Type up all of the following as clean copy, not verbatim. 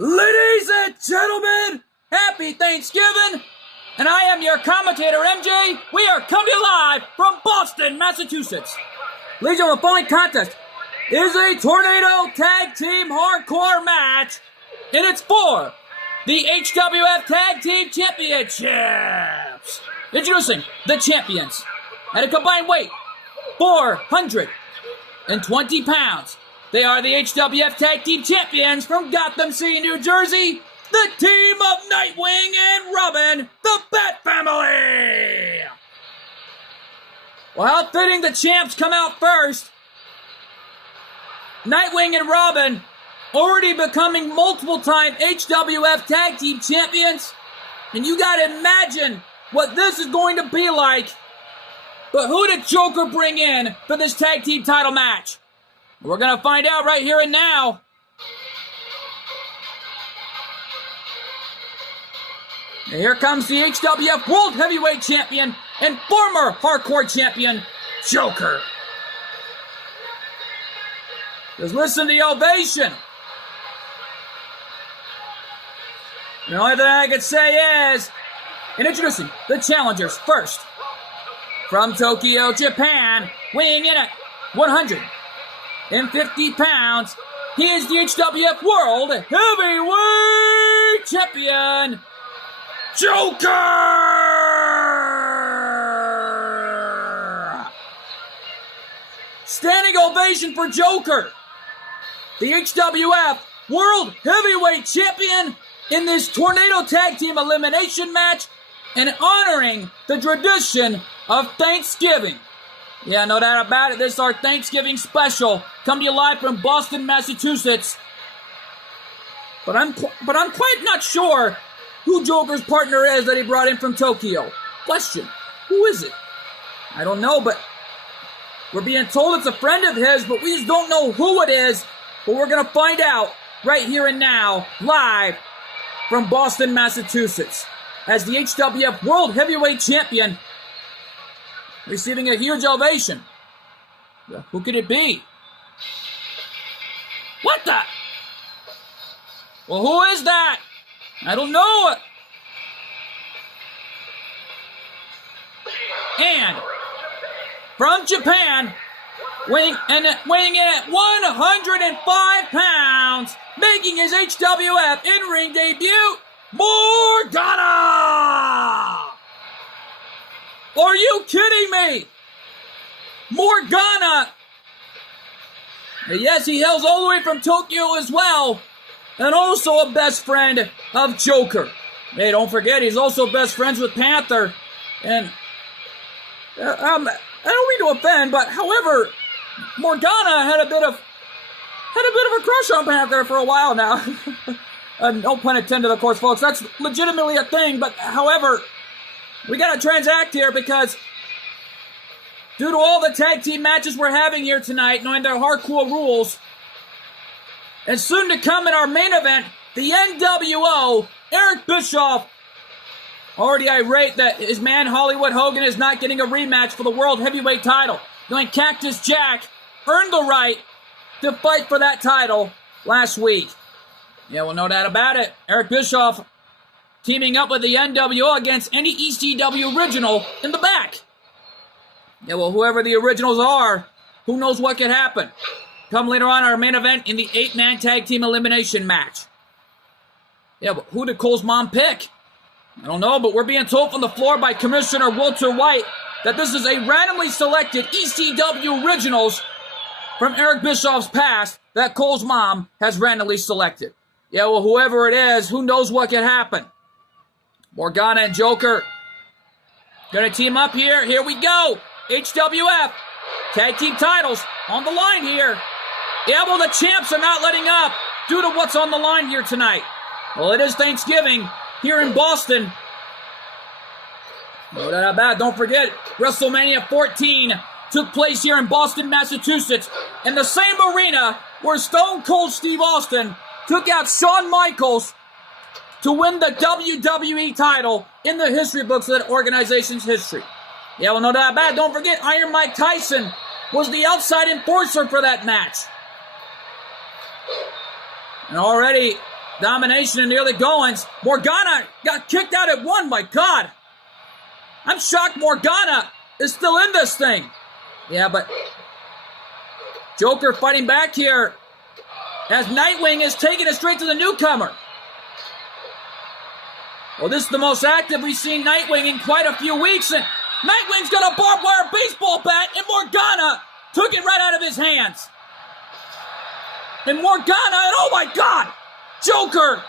Ladies and gentlemen, happy Thanksgiving! And I am your commentator, MJ. We are coming to you live from Boston, Massachusetts. Ladies and gentlemen, the following contest is a Tornado Tag Team Hardcore match, and it's for the HWF Tag Team Championships. Introducing the champions at a combined weight 420 pounds. They are the HWF Tag Team Champions from Gotham City, New Jersey, the team of Nightwing and Robin, the Bat Family. Well, how fitting the champs come out first. Nightwing and Robin already becoming multiple-time HWF Tag Team Champions, and you gotta imagine what this is going to be like. But who did Joker bring in for this tag team title match? We're going to find out right here and now. And here comes the HWF World Heavyweight Champion and former Hardcore Champion, Joker. Just listen to the ovation. The only thing I can say is, in introducing the challengers first, from Tokyo, Japan, weighing in at 150 pounds, he is the HWF World Heavyweight Champion, Joker! Standing ovation for Joker, the HWF World Heavyweight Champion in this Tornado Tag Team Elimination match, and honoring the tradition of Thanksgiving. Yeah, no doubt about it. This is our Thanksgiving special. Come to you live from Boston, Massachusetts. But I'm quite not sure who Joker's partner is that he brought in from Tokyo. Question, who is it? I don't know, but we're being told it's a friend of his, but we just don't know who it is. But we're going to find out right here and now, live from Boston, Massachusetts, as the HWF World Heavyweight Champion, receiving a huge ovation. Who could it be? What the? Well, who is that? I don't know. And from Japan, weighing in at 105 pounds, making his HWF in-ring debut, Morgana! Are you kidding me? Morgana! Yes, he hails all the way from Tokyo as well, and also a best friend of Joker. Hey, don't forget, he's also best friends with Panther, and I don't mean to offend, but however, Morgana had a bit of a crush on Panther for a while now. No pun intended, of course, folks. That's legitimately a thing, but however, we gotta transact here because due to all the tag team matches we're having here tonight, knowing their hardcore rules, and soon to come in our main event, the NWO, Eric Bischoff, already irate that his man Hollywood Hogan is not getting a rematch for the World Heavyweight title, knowing Cactus Jack earned the right to fight for that title last week. Yeah, well, no doubt about it. Eric Bischoff teaming up with the NWO against any ECW original in the back. Yeah, well, whoever the originals are, who knows what could happen. Come later on our main event in the 8-man tag team elimination match. Yeah, but who did Cole's mom pick? I don't know, but we're being told from the floor by Commissioner Walter White that this is a randomly selected ECW originals from Eric Bischoff's past that Cole's mom has randomly selected. Yeah, well, whoever it is, who knows what could happen. Morgana and Joker gonna team up here. Here we go. HWF tag team titles on the line here. Yeah, well, the champs are not letting up due to what's on the line here tonight. Well, it is Thanksgiving here in Boston. No doubt about it. Don't forget, WrestleMania 14 took place here in Boston, Massachusetts, in the same arena where Stone Cold Steve Austin took out Shawn Michaels to win the WWE title in the history books of that organization's history. Yeah, well, no doubt about it. Don't forget, Iron Mike Tyson was the outside enforcer for that match. And already Domination in the early goings. Morgana got kicked out at 1, my God. I'm shocked Morgana is still in this thing. Yeah, but Joker fighting back here as Nightwing is taking it straight to the newcomer. Well, this is the most active we've seen Nightwing in quite a few weeks, and Nightwing's got a barbed wire baseball bat, and Morgana took it right out of his hands. And Morgana, and oh my God, Joker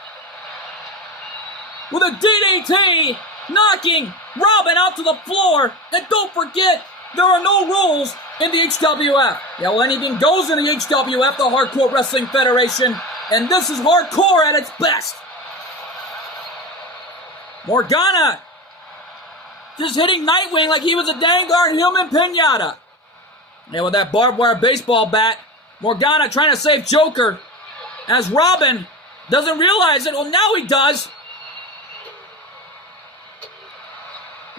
with a DDT, knocking Robin out to the floor. And don't forget, there are no rules in the HWF. Yeah, well, anything goes in the HWF, the Hardcore Wrestling Federation, and this is hardcore at its best. Morgana just hitting Nightwing like he was a dang darn human pinata. And with that barbed wire baseball bat, Morgana trying to save Joker as Robin doesn't realize it. Well, now he does.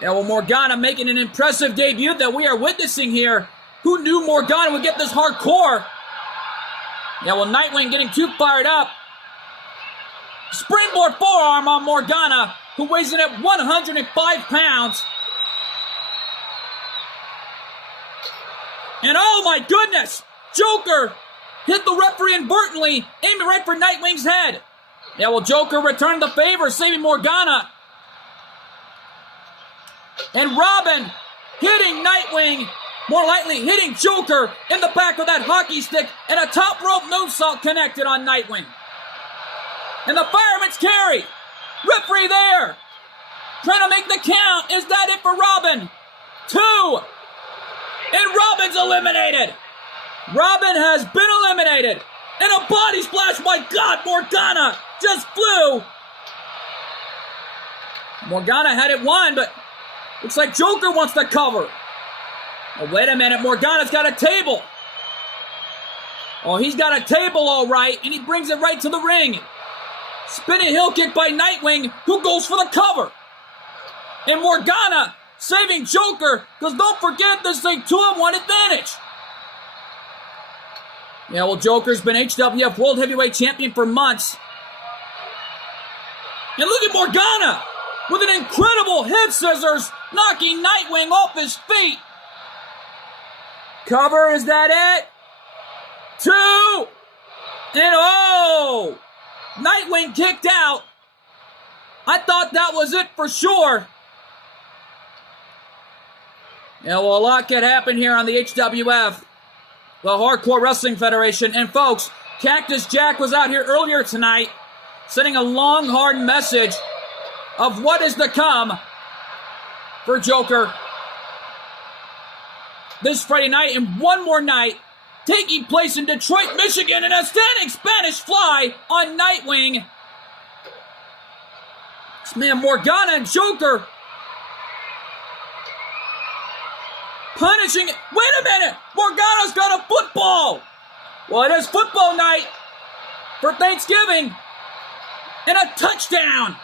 Yeah, well, Morgana making an impressive debut that we are witnessing here. Who knew Morgana would get this hardcore? Yeah, well, Nightwing getting too fired up. Springboard forearm on Morgana, who weighs in at 105 pounds. And oh my goodness, Joker hit the referee inadvertently, aiming right for Nightwing's head. Yeah, well, Joker returned the favor, saving Morgana. And Robin hitting Nightwing, more likely hitting Joker in the back with that hockey stick, and a top rope moonsault connected on Nightwing. And the fireman's carry. Referee there. Trying to make the count. Is that it for Robin? 2. And Robin's eliminated. Robin has been eliminated. And a body splash. My God, Morgana just flew. Morgana had it won, but looks like Joker wants to cover. Oh, wait a minute. Morgana's got a table. Oh, he's got a table all right, and he brings it right to the ring. Spinning heel kick by Nightwing, who goes for the cover. And Morgana saving Joker, because don't forget this is a 2-on-1 advantage. Yeah, well, Joker's been HWF World Heavyweight Champion for months. And look at Morgana with an incredible head scissors, knocking Nightwing off his feet. Cover, is that it? 2. And oh! Nightwing kicked out. I thought that was it for sure. Yeah, well, a lot could happen here on the HWF, the Hardcore Wrestling Federation. And folks, Cactus Jack was out here earlier tonight sending a long, hard message of what is to come for Joker this Friday night, and one more night taking place in Detroit, Michigan, in a standing Spanish fly on Nightwing. This man Morgana and Joker punishing it. Wait a minute! Morgana's got a football! Well, it is football night for Thanksgiving. And a touchdown!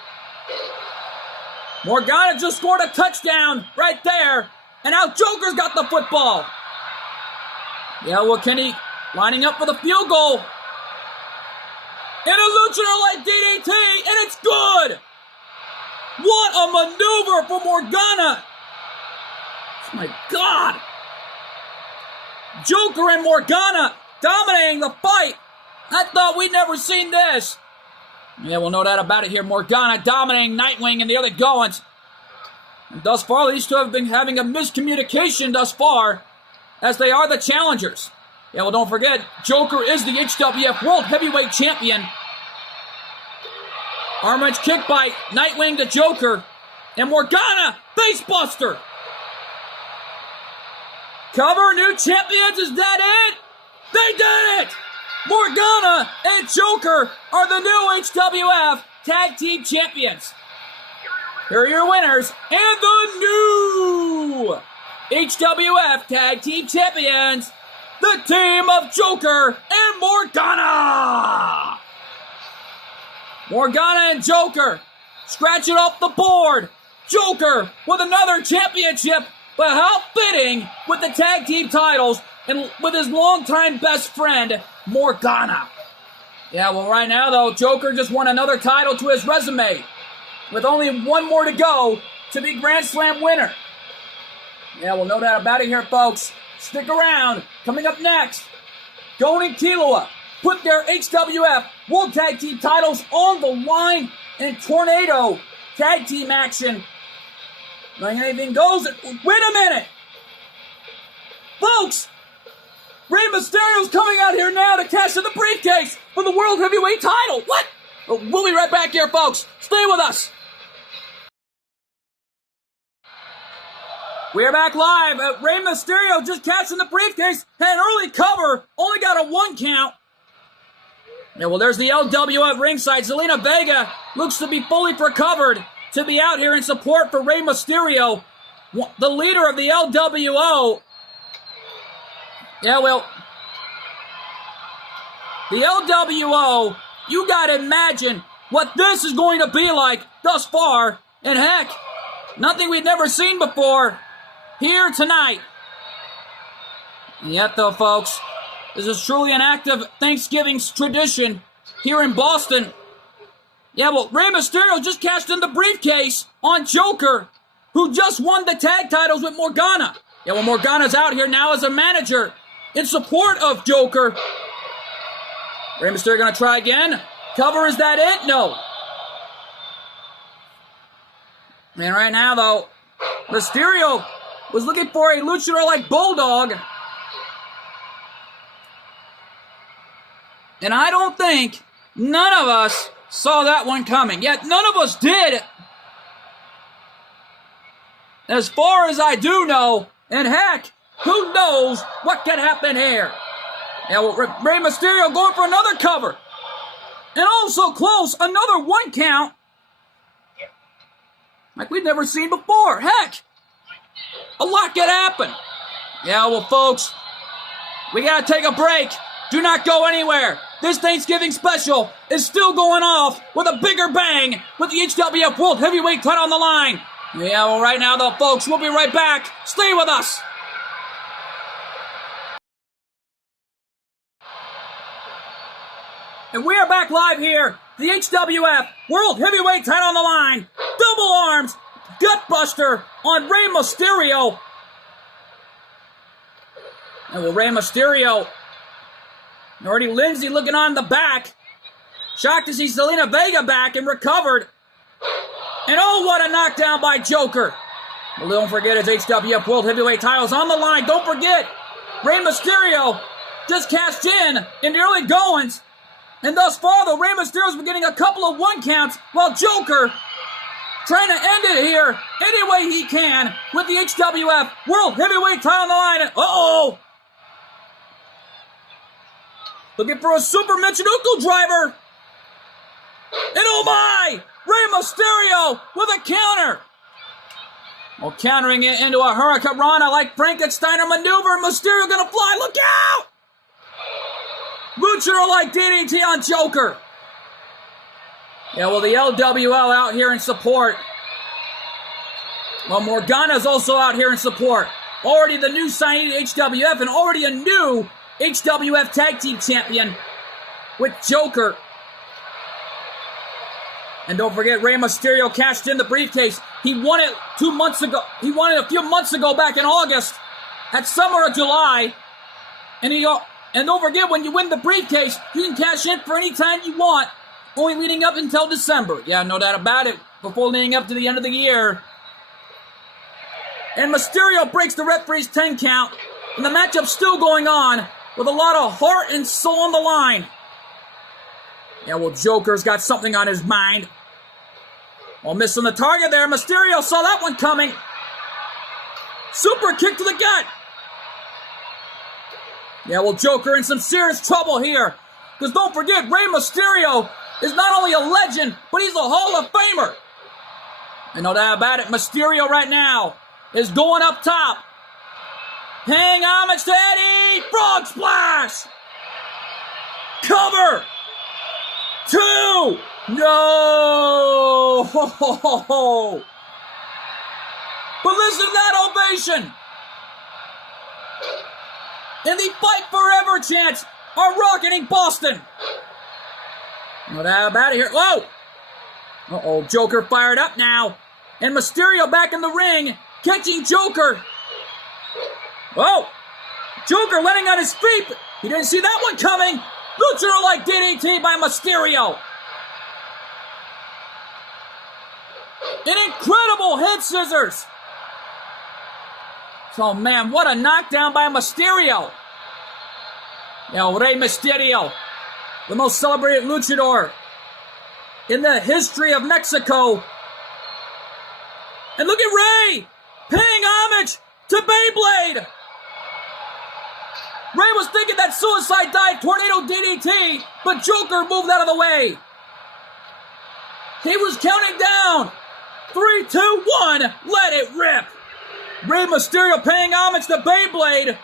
Morgana just scored a touchdown right there. And now Joker's got the football. Yeah, well, Kenny lining up for the field goal. And a luchador-like DDT, and it's good! What a maneuver for Morgana! Oh my God! Joker and Morgana dominating the fight. I thought we'd never seen this. Yeah, well, no doubt about it here. Morgana dominating Nightwing and the other goings. And thus far, these two have been having a miscommunication thus far, as they are the challengers. Yeah, well, don't forget, Joker is the HWF World Heavyweight Champion. Arm wrench kick by Nightwing to Joker. And Morgana, facebuster. Cover, new champions, is that it? They did it! Morgana and Joker are the new HWF Tag Team Champions. Here are your winners and the new HWF Tag Team Champions, the team of Joker and Morgana. Morgana and Joker scratch it off the board. Joker with another championship, but how fitting with the tag team titles and with his longtime best friend, Morgana. Yeah, well, right now, though, Joker just won another title to his resume, with only one more to go to be Grand Slam winner. Yeah, well, no doubt about it here, folks. Stick around. Coming up next, Gon and Killua put their HWF World Tag Team titles on the line in Tornado Tag Team action. Like anything goes. Wait a minute! Folks! Rey Mysterio's coming out here now to cash in the briefcase for the World Heavyweight title. What? We'll be right back here, folks. Stay with us. We are back live. Rey Mysterio just cashed in the briefcase. Had an early cover. Only got a 1 count. Yeah, well, there's the LWF ringside. Zelina Vega looks to be fully recovered to be out here in support for Rey Mysterio, the leader of the LWO. Yeah, well, the LWO, you gotta imagine what this is going to be like thus far. And heck, nothing we've never seen before here tonight. And yet, though, folks, this is truly an act of Thanksgiving tradition here in Boston. Yeah, well, Rey Mysterio just cashed in the briefcase on Joker, who just won the tag titles with Morgana. Yeah, well, Morgana's out here now as a manager in support of Joker. Rey Mysterio gonna try again. Cover, is that it? No. And right now, though, Mysterio was looking for a luchador like Bulldog. And I don't think none of us saw that one coming. Yet none of us did. As far as I do know, and heck, who knows what could happen here? Yeah, well, Rey Mysterio going for another cover. And also close, another 1 count. Like we've never seen before. Heck, a lot could happen. Yeah, well, folks, we gotta take a break. Do not go anywhere. This Thanksgiving special is still going off with a bigger bang with the HWF World Heavyweight title on the line. Yeah, well, right now, though, folks, we'll be right back. Stay with us. And we are back live here. The HWF World Heavyweight title on the line. Double arms, gutbuster on Rey Mysterio. And well, Rey Mysterio, already Lindsay looking on the back. Shocked to see Zelina Vega back and recovered. And oh, what a knockdown by Joker. Well, don't forget his HWF World Heavyweight titles on the line. Don't forget, Rey Mysterio just cashed in the early goings. And thus far, though, Rey Mysterio's been getting a couple of 1 counts, while Joker trying to end it here any way he can with the HWF World Heavyweight title on the line. Uh-oh! Looking for a Super Michinoku driver. And oh my! Rey Mysterio with a counter. Well, countering it into a Hurricanrana like Frankensteiner maneuver. Mysterio gonna fly. Look out! Luchador like DDT on Joker. Yeah, well, the LWL out here in support. Well, Morgana's also out here in support. Already the new signee to HWF and already a new HWF Tag Team Champion with Joker. And don't forget, Rey Mysterio cashed in the briefcase. He won it 2 months ago. He won it a few months ago back in August at Summer of July. And don't forget, when you win the briefcase, you can cash in for any time you want, only leading up until December. Yeah, no doubt about it, before leading up to the end of the year. And Mysterio breaks the referee's 10 count, and the matchup's still going on, with a lot of heart and soul on the line. Yeah, well, Joker's got something on his mind. Well, missing the target there. Mysterio saw that one coming. Super kick to the gut. Yeah, well, Joker in some serious trouble here. Because don't forget, Rey Mysterio is not only a legend, but he's a Hall of Famer. And no doubt about it, Mysterio right now is going up top. Paying homage to Eddie. Frog Splash. Cover. 2. No. Ho, ho, ho, ho. But listen to that ovation. And the Fight Forever chants are rocketing Boston. No doubt about it here. Whoa! Uh-oh, Joker fired up now. And Mysterio back in the ring, catching Joker. Whoa! Joker landing on his feet. He didn't see that one coming. Luchador like DDT by Mysterio. An incredible head scissors. So, man, what a knockdown by Mysterio. Rey Mysterio, the most celebrated luchador in the history of Mexico. And look at Rey paying homage to Beyblade. Rey was thinking that suicide dive tornado DDT, but Joker moved out of the way. He was counting down. 3, 2, 1, let it rip. Rey Mysterio paying homage to Beyblade.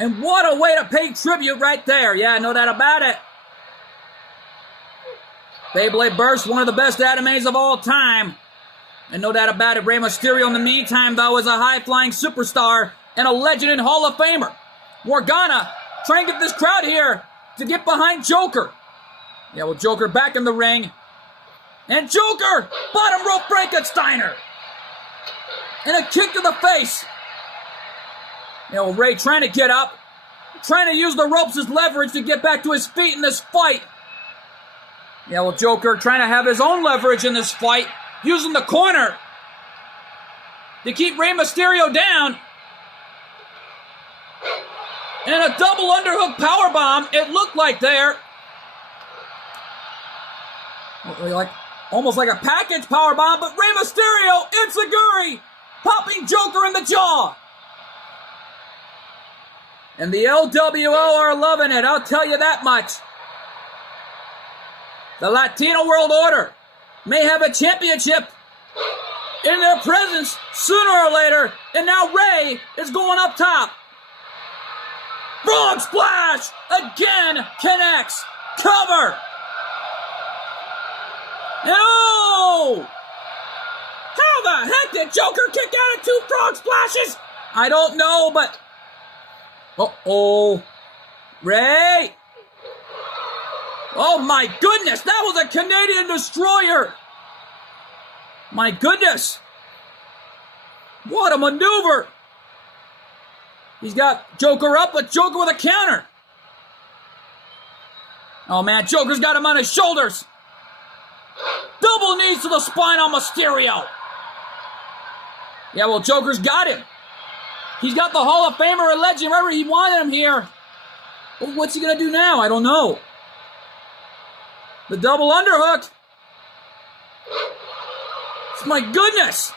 And what a way to pay tribute right there. Yeah, no doubt about it. Beyblade Burst, one of the best animes of all time. And no doubt about it, Rey Mysterio in the meantime, though, is a high-flying superstar and a legend and Hall of Famer. Morgana trying to get this crowd here to get behind Joker. Yeah, well, Joker back in the ring. And Joker, bottom rope Frankensteiner. And a kick to the face. Yeah, well, Rey trying to get up. Trying to use the ropes as leverage to get back to his feet in this fight. Yeah, well, Joker trying to have his own leverage in this fight. Using the corner to keep Rey Mysterio down. And a double underhook powerbomb, it looked like there. Almost like a package powerbomb, but Rey Mysterio, Enziguri, popping Joker in the jaw. And the LWO are loving it, I'll tell you that much. The Latino World Order may have a championship in their presence sooner or later, and now Rey is going up top. Frog Splash! Again connects. Cover! And oh! How the heck did Joker kick out of 2 frog splashes? I don't know, but... Uh-oh. Rey! Oh my goodness, that was a Canadian Destroyer! My goodness! What a maneuver! He's got Joker up, but Joker with a counter. Oh man, Joker's got him on his shoulders. Double knees to the spine on Mysterio. Yeah, well, Joker's got him. He's got the Hall of Famer and legend wherever he wanted him here. Well, what's he going to do now? I don't know. The double underhook. My goodness.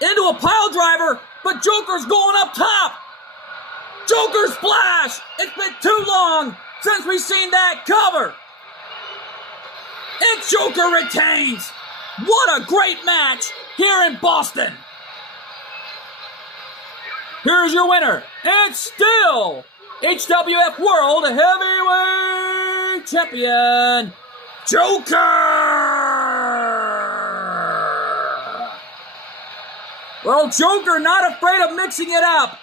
Into a pile driver, but Joker's going up top. Joker splash. It's been too long since we've seen that cover. And Joker retains. What a great match here in Boston. Here's your winner, and still HWF World Heavyweight Champion, Joker! Well, Joker not afraid of mixing it up.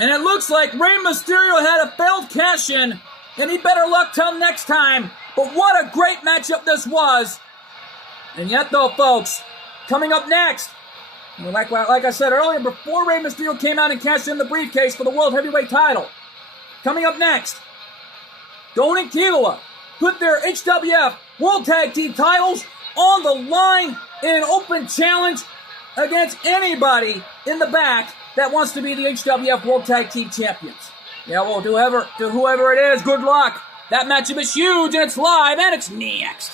And it looks like Rey Mysterio had a failed cash-in, and he better luck till next time. But what a great matchup this was. And yet though, folks, coming up next, like I said earlier, before Rey Mysterio came out and cashed in the briefcase for the World Heavyweight title, coming up next, Doan and Killua put their HWF World Tag Team titles on the line in an open challenge against anybody in the back that wants to be the HWF World Tag Team Champions. Yeah, well, to whoever it is, good luck. That matchup is huge, and it's live, and it's next.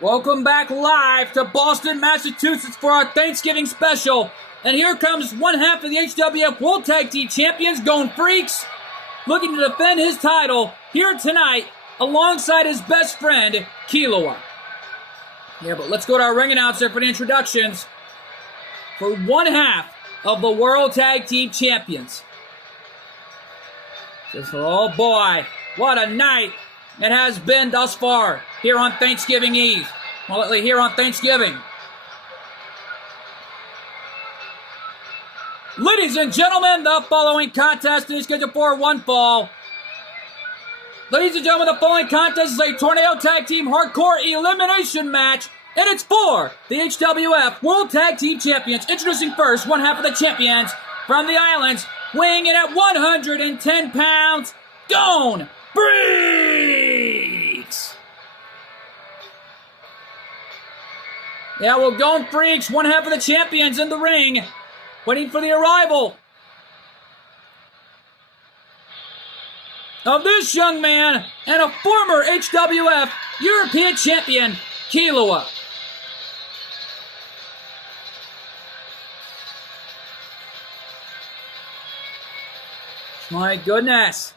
Welcome back live to Boston, Massachusetts for our Thanksgiving special. And here comes one half of the HWF World Tag Team Champions, Gon Freaks, looking to defend his title here tonight alongside his best friend, Killua. Yeah, but let's go to our ring announcer for the introductions for one half of the World Tag Team Champions. Oh boy, what a night it has been thus far here on Thanksgiving Eve. Well, here on Thanksgiving. Ladies Ladies and gentlemen, the following contest is scheduled for one fall. Ladies and gentlemen, the following contest is a Tornado Tag Team Hardcore Elimination match, and it's for the HWF World Tag Team Champions. Introducing first, one half of the champions from the islands, weighing in at 110 pounds, Gone Freaks! Yeah, well, Gone Freaks, one half of the champions in the ring, waiting for the arrival of this young man and a former HWF European champion, Kilua. My goodness.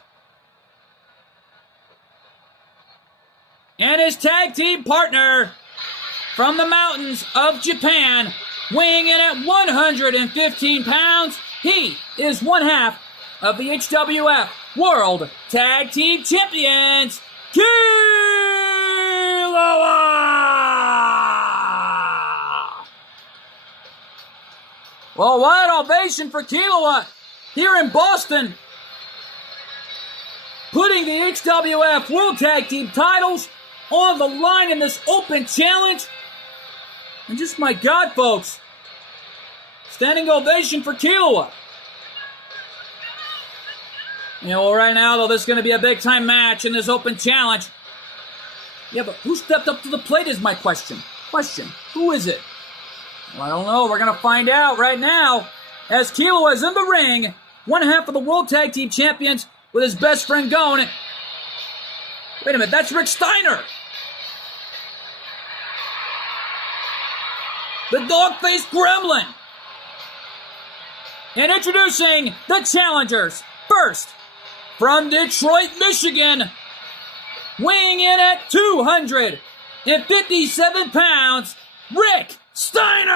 And his tag team partner from the mountains of Japan, weighing in at 115 pounds, he is one half of the HWF World Tag Team Champions, Kilua! Well, what an ovation for Kilua here in Boston, putting the HWF World Tag Team titles on the line in this open challenge. And just, my God, folks, standing ovation for Kilua. You know, right now, though, this is going to be a big-time match in this open challenge. Yeah, but who stepped up to the plate is my question. Who is it? Well, I don't know. We're going to find out right now as Kilua is in the ring, one half of the World Tag Team Champions with his best friend going. Wait a minute, that's Rick Steiner. The dog-faced gremlin. And introducing the challengers. First, from Detroit, Michigan, weighing in at 257 pounds, Rick Steiner!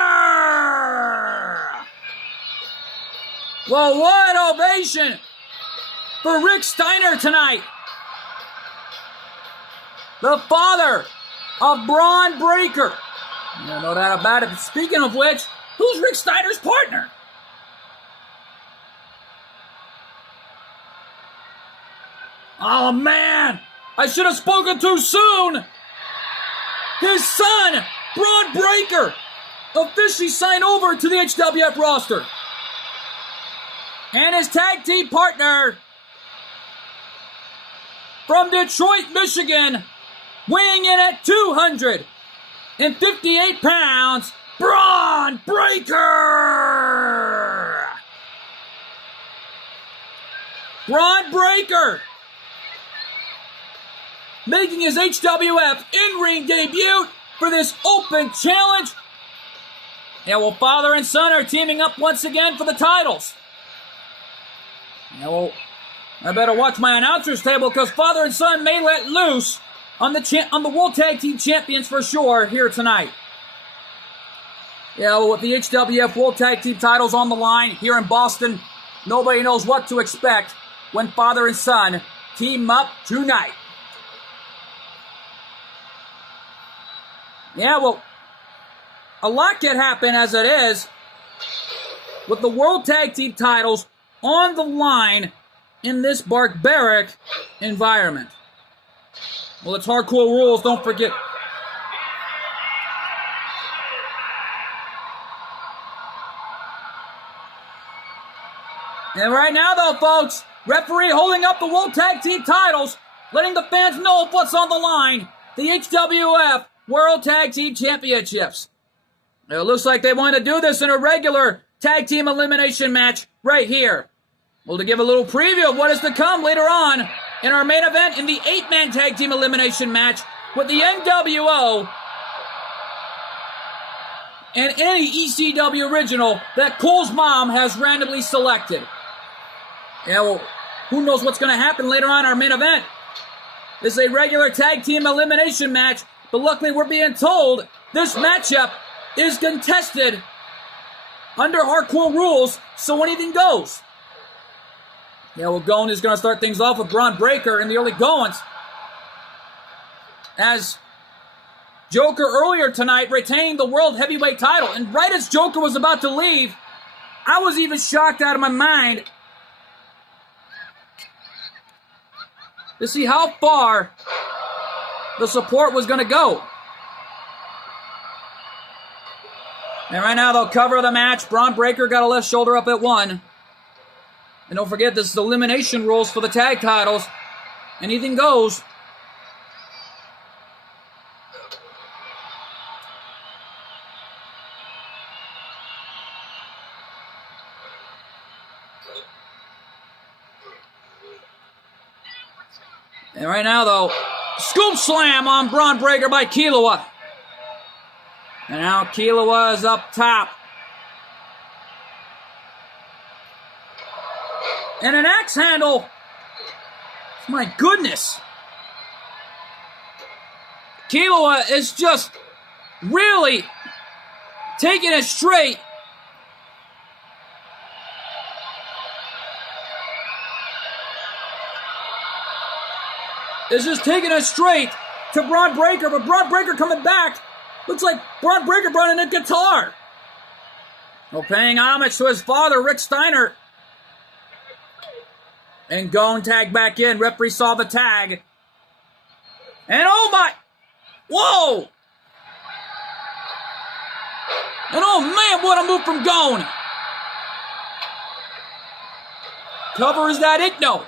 Well, what ovation for Rick Steiner tonight. The father of Braun Breaker. You don't know that about it. Speaking of which, who's Rick Steiner's partner? Oh, man! I should have spoken too soon! His son, Braun Breaker, officially signed over to the HWF roster. And his tag team partner from Detroit, Michigan, weighing in at 258 pounds, Braun Breaker! Braun Breaker making his HWF in-ring debut for this open challenge. Yeah, well, father and son are teaming up once again for the titles. Yeah, well, I better watch my announcer's table because father and son may let loose on the World Tag Team Champions for sure here tonight. Yeah, well, with the HWF World Tag Team titles on the line here in Boston, nobody knows what to expect when father and son team up tonight. Yeah, well, a lot can happen as it is with the World Tag Team titles on the line in this barbaric environment. Well, it's hardcore rules, don't forget. And right now, though, folks, referee holding up the World Tag Team titles, letting the fans know what's on the line. The HWF World Tag Team Championships. It looks like they want to do this in a regular tag team elimination match right here. Well, to give a little preview of what is to come later on in our main event in the 8-man tag team elimination match with the NWO and any ECW original that Cole's mom has randomly selected. Yeah, well, who knows what's going to happen later on in our main event. This is a regular tag team elimination match, but luckily we're being told this matchup is contested under hardcore rules, so anything goes. Yeah, well, Gone is going to start things off with Braun Breaker in the early goings. As Joker earlier tonight retained the World Heavyweight title, and right as Joker was about to leave, I was even shocked out of my mind to see how far the support was going to go. And right now they'll cover the match. Bron Breakker got a left shoulder up at 1. And don't forget, this is elimination rules for the tag titles. Anything goes. And right now, though, scoop slam on Bron Breakker by Killua. And now Killua is up top. And an axe handle. My goodness. Killua is just really taking it straight. Is just taking it straight to Bron Breakker, but Bron Breakker coming back. Looks like Bron Breakker brought in a guitar. Well, paying homage to his father, Rick Steiner. And Gon tag back in. Referee saw the tag. And oh my! Whoa! And oh man, what a move from Gon! Covers that it? No.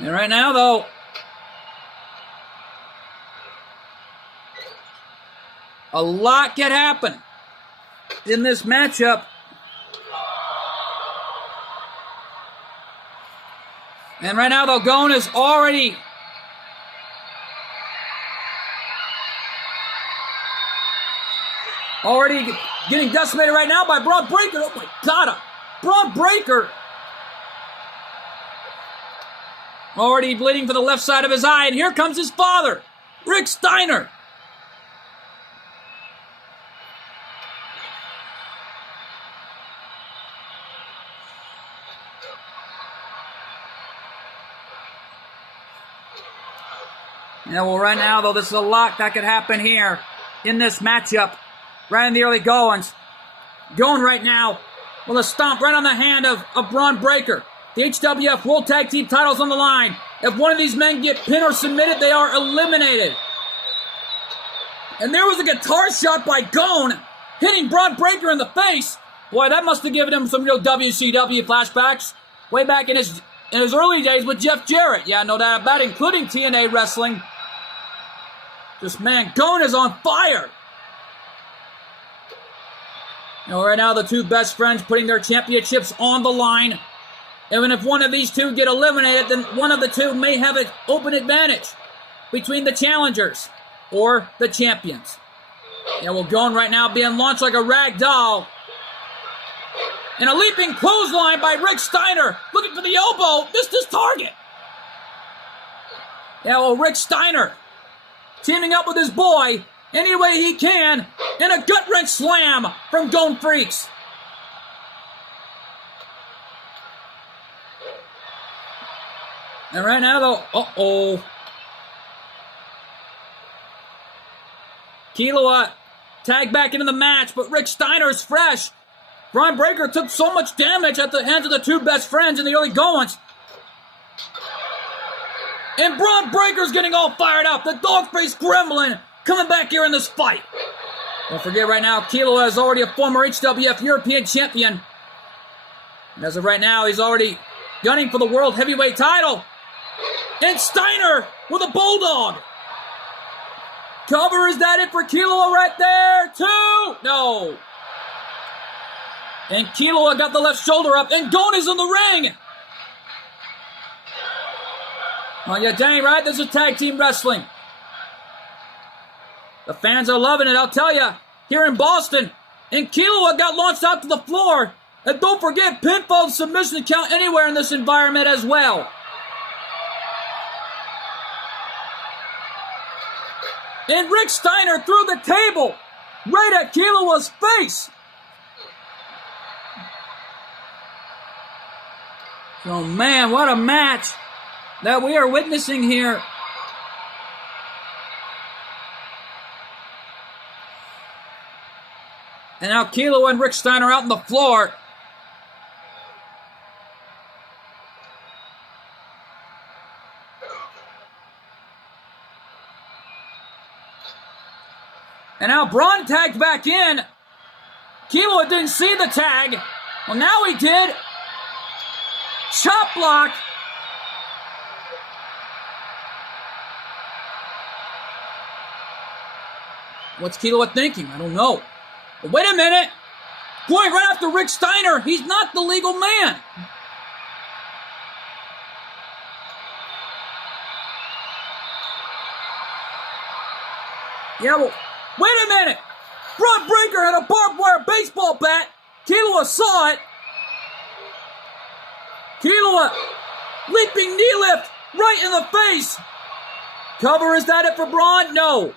And right now, though, a lot can happen in this matchup. And right now, though, Gon is already getting decimated right now by Bron Breakker. Oh my God, Bron Breakker already bleeding from the left side of his eye, and here comes his father, Rick Steiner. Yeah, well, right now, though, this is a lot that could happen here in this matchup. Right in the early goings. Gon right now with a stomp right on the hand of Bron Breakker. The HWF World Tag Team titles on the line. If one of these men get pinned or submitted, they are eliminated. And there was a guitar shot by Gon, hitting Bron Breakker in the face. Boy, that must have given him some real WCW flashbacks. Way back in his early days with Jeff Jarrett. Yeah, no doubt about it, including TNA Wrestling. Just, man, Gon is on fire. You know, right now, the two best friends putting their championships on the line. Even if one of these two get eliminated, then one of the two may have an open advantage between the challengers or the champions. Yeah, well, Gon right now being launched like a rag doll. And a leaping clothesline by Rick Steiner. Looking for the elbow. Missed his target. Yeah, well, Rick Steiner teaming up with his boy any way he can. And a gut-wrench slam from Gon Freaks. And right now, though, uh-oh. Killua tagged back into the match, but Rick Steiner's fresh. Bron Breakker took so much damage at the hands of the two best friends in the early goings. And Bron Breakker's getting all fired up. The dog-faced gremlin coming back here in this fight. Don't forget right now, Killua is already a former HWF European champion. And as of right now, he's already gunning for the World Heavyweight title. And Steiner with a bulldog. Cover, is that it for Killua right there? 2! No. And Killua got the left shoulder up, and Gon is in the ring. Oh, yeah, dang right, this is tag team wrestling. The fans are loving it, I'll tell you. Here in Boston. And Killua got launched out to the floor. And don't forget, pinfall and submission count anywhere in this environment as well. And Rick Steiner threw the table right at Killua's face. Oh man, what a match. that we are witnessing here. And now Kilo and Rick Steiner out on the floor. And now Braun tagged back in. Kilo didn't see the tag. Well, now he did. Chop block. What's Kilo thinking? I don't know. But wait a minute. Going right after Rick Steiner. He's not the legal man. Yeah, well, wait a minute. Bron Breakker had a barbed wire baseball bat. Kilo saw it. Kilo leaping knee lift right in the face. Cover, is that it for Braun? No.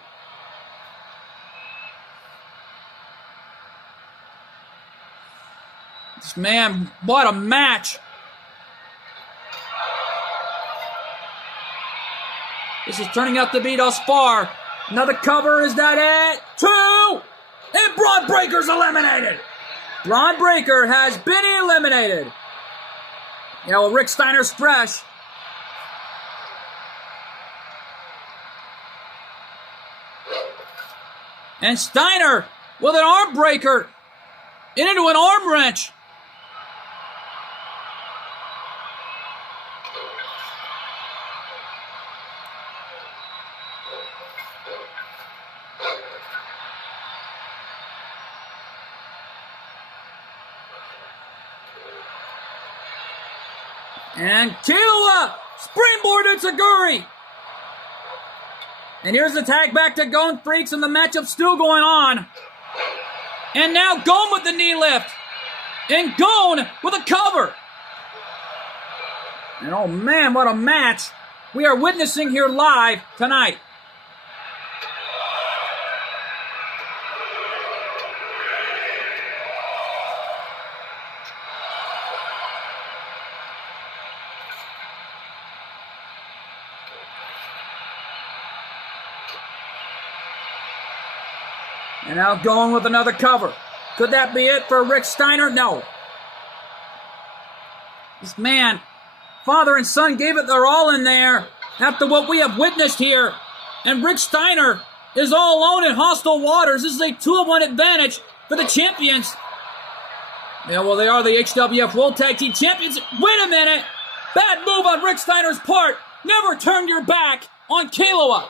This man, what a match. This is turning out to be thus far. Another cover, is that it? 2! And Bron Breakker's eliminated. Bron Breakker has been eliminated. Yeah, well, Rick Steiner's fresh. And Steiner with an arm breaker and into an arm wrench. And Kilo springboard Enziguri. And here's the tag back to Gon Freaks, and the matchup's still going on. And now Gon with the knee lift. And Gon with a cover. And oh man, what a match we are witnessing here live tonight. And now going with another cover. Could that be it for Rick Steiner? No. This man, father and son, gave it their all in there after what we have witnessed here. And Rick Steiner is all alone in hostile waters. This is a 2-1 advantage for the champions. Yeah, well, they are the HWF World Tag Team Champions. Wait a minute. Bad move on Rick Steiner's part. Never turn your back on Kilo.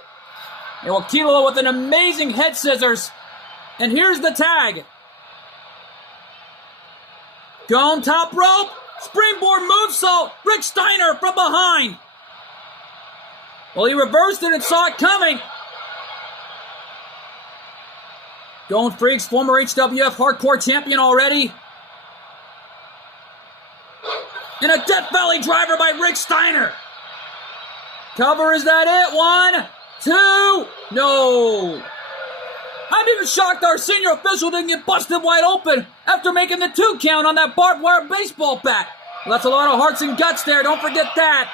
Yeah, well, Kilo with an amazing head scissors. And here's the tag. Gon top rope. Springboard moonsault. Rick Steiner from behind. Well, he reversed it and saw it coming. Gon Freaks, former HWF Hardcore Champion already. And a Death Valley driver by Rick Steiner. Cover, is that it? 1, 2, no. I'm even shocked our senior official didn't get busted wide open after making the 2 count on that barbed wire baseball bat. Well, that's a lot of hearts and guts there, don't forget that.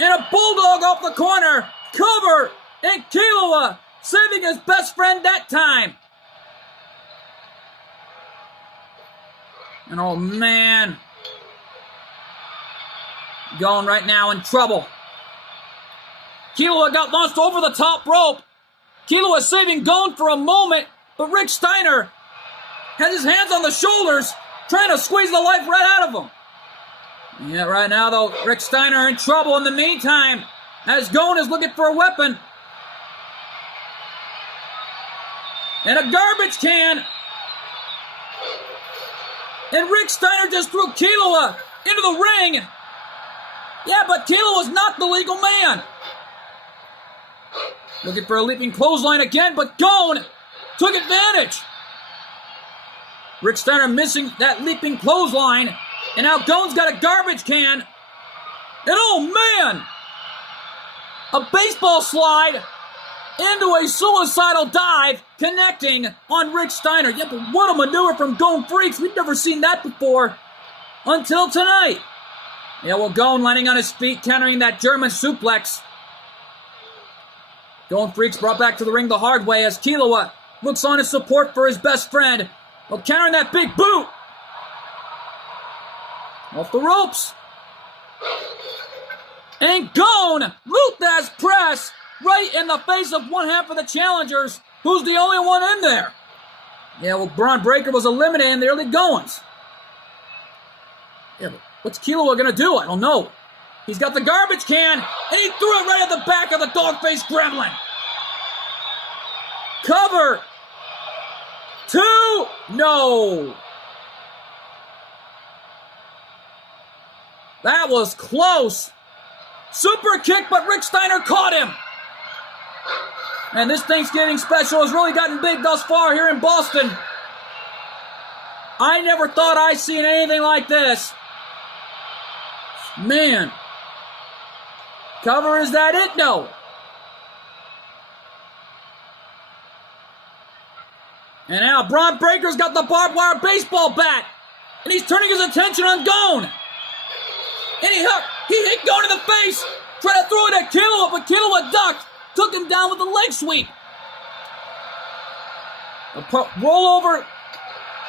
And a bulldog off the corner. Cover, and Kilo saving his best friend that time. And oh man, Gon right now in trouble. Kilo got launched over the top rope. Kilo is saving Gon for a moment, but Rick Steiner has his hands on the shoulders, trying to squeeze the life right out of him. Yeah, right now though, Rick Steiner in trouble in the meantime, as Gon is looking for a weapon. And a garbage can. And Rick Steiner just threw Kilo into the ring. Yeah, but Kilo was not the legal man. Looking for a leaping clothesline again, but Gon took advantage. Rick Steiner missing that leaping clothesline. And now Gon's got a garbage can. And oh man! A baseball slide into a suicidal dive connecting on Rick Steiner. Yeah, but what a maneuver from Gon Freaks. We've never seen that before until tonight. Yeah, well, Gon landing on his feet, countering that German suplex. Gon Freaks brought back to the ring the hard way as Killua looks on his support for his best friend. Well, countering that big boot. Off the ropes. And Gon, Luthez press right in the face of one half of the challengers, who's the only one in there. Yeah, well, Braun Breaker was eliminated in the early goings. Yeah, but what's Killua gonna do? I don't know. He's got the garbage can, and he threw it right at the back of the dog-faced gremlin. Cover. 2. No. That was close. Super kick, but Rick Steiner caught him. And this Thanksgiving special has really gotten big thus far here in Boston. I never thought I'd seen anything like this. Man. Cover, is that it? No. And now Braun Breaker's got the barbed wire baseball bat. And he's turning his attention on Gon. And he hit Gon in the face. Tried to throw it at Killua, but Killua ducked. Took him down with a leg sweep. A roll over.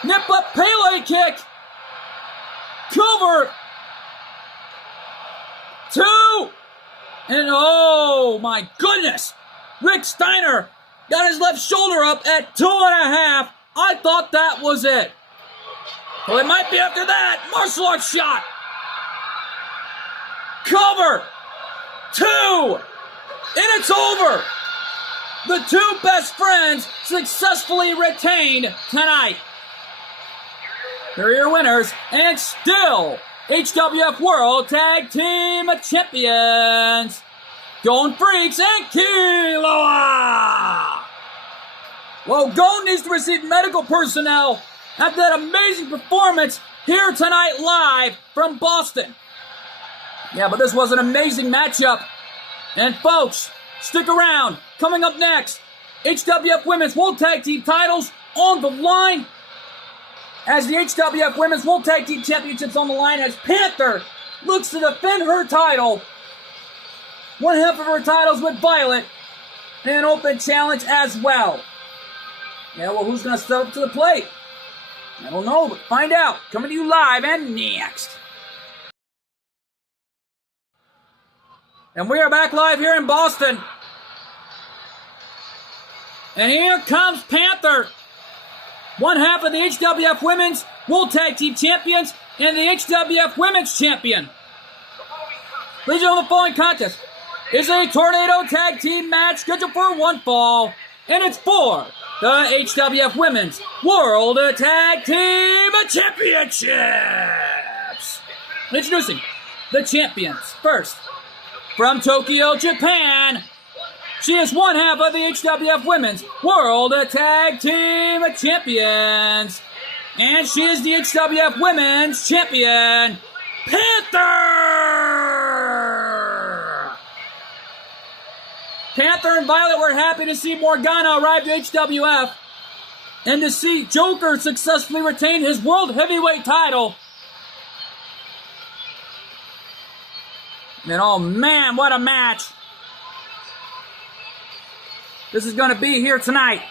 Nip up Pele kick. Cover. 2. And oh my goodness. Rick Steiner got his left shoulder up at 2.5. I thought that was it. Well, it might be after that. Martial arts shot. Cover. 2. And it's over. The two best friends successfully retained tonight. They're your winners and still HWF World Tag Team Champions, Gon Freaks and Killua. Well, Gon needs to receive medical personnel after that amazing performance here tonight live from Boston. Yeah, but this was an amazing matchup. And folks, stick around. Coming up next, HWF Women's World Tag Team titles on the line. As the HWF Women's World Tag Team Championships on the line, as Panther looks to defend her title. One half of her titles with Violet. And an open challenge as well. Yeah, well, who's going to step up to the plate? I don't know, but find out. Coming to you live and next. And we are back live here in Boston. And here comes Panther. One half of the HWF Women's World Tag Team Champions and the HWF Women's Champion. Ladies and gentlemen, the following contest is a Tornado Tag Team match scheduled for one fall. And it's for the HWF Women's World Tag Team Championships. Introducing the champions. First, from Tokyo, Japan, she is one half of the HWF Women's World Tag Team Champions. And she is the HWF Women's Champion, Panther! Panther and Violet were happy to see Morgana arrive to HWF and to see Joker successfully retain his World Heavyweight title. And oh man, what a match. This is going to be here tonight.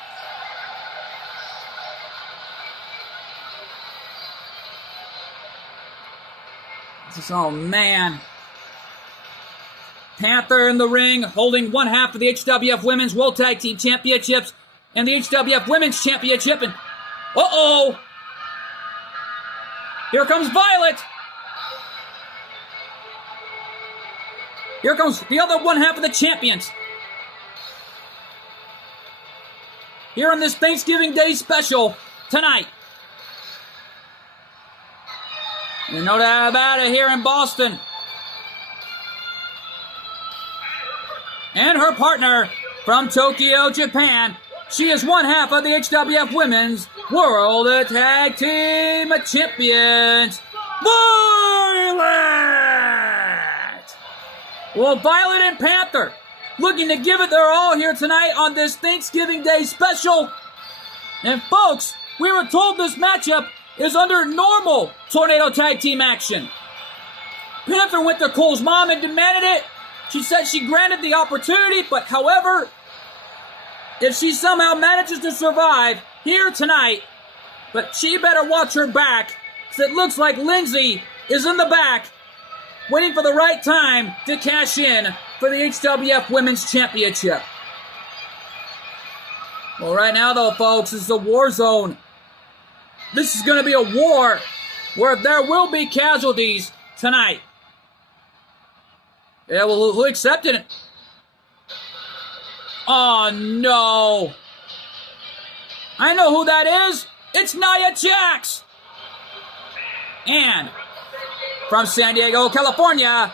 Oh man. Panther in the ring, holding one half of the HWF Women's World Tag Team Championships and the HWF Women's Championship. And uh-oh. Here comes Violet. Here comes the other one half of the champions. Here on this Thanksgiving Day special tonight. You know that about it here in Boston. And her partner from Tokyo, Japan. She is one half of the HWF Women's World Tag Team Champions, Violet! Well, Violet and Panther looking to give it their all here tonight on this Thanksgiving Day special. And folks, we were told this matchup is under normal Tornado Tag Team action. Panther went to Cole's mom and demanded it. She said she granted the opportunity, but however, if she somehow manages to survive here tonight, but she better watch her back, because it looks like Lindsay is in the back, waiting for the right time to cash in for the HWF Women's Championship. Well, right now, though, folks, this is a war zone. This is going to be a war where there will be casualties tonight. Yeah, well, who accepted it? Oh, no. I know who that is. It's Nia Jax. And from San Diego, California,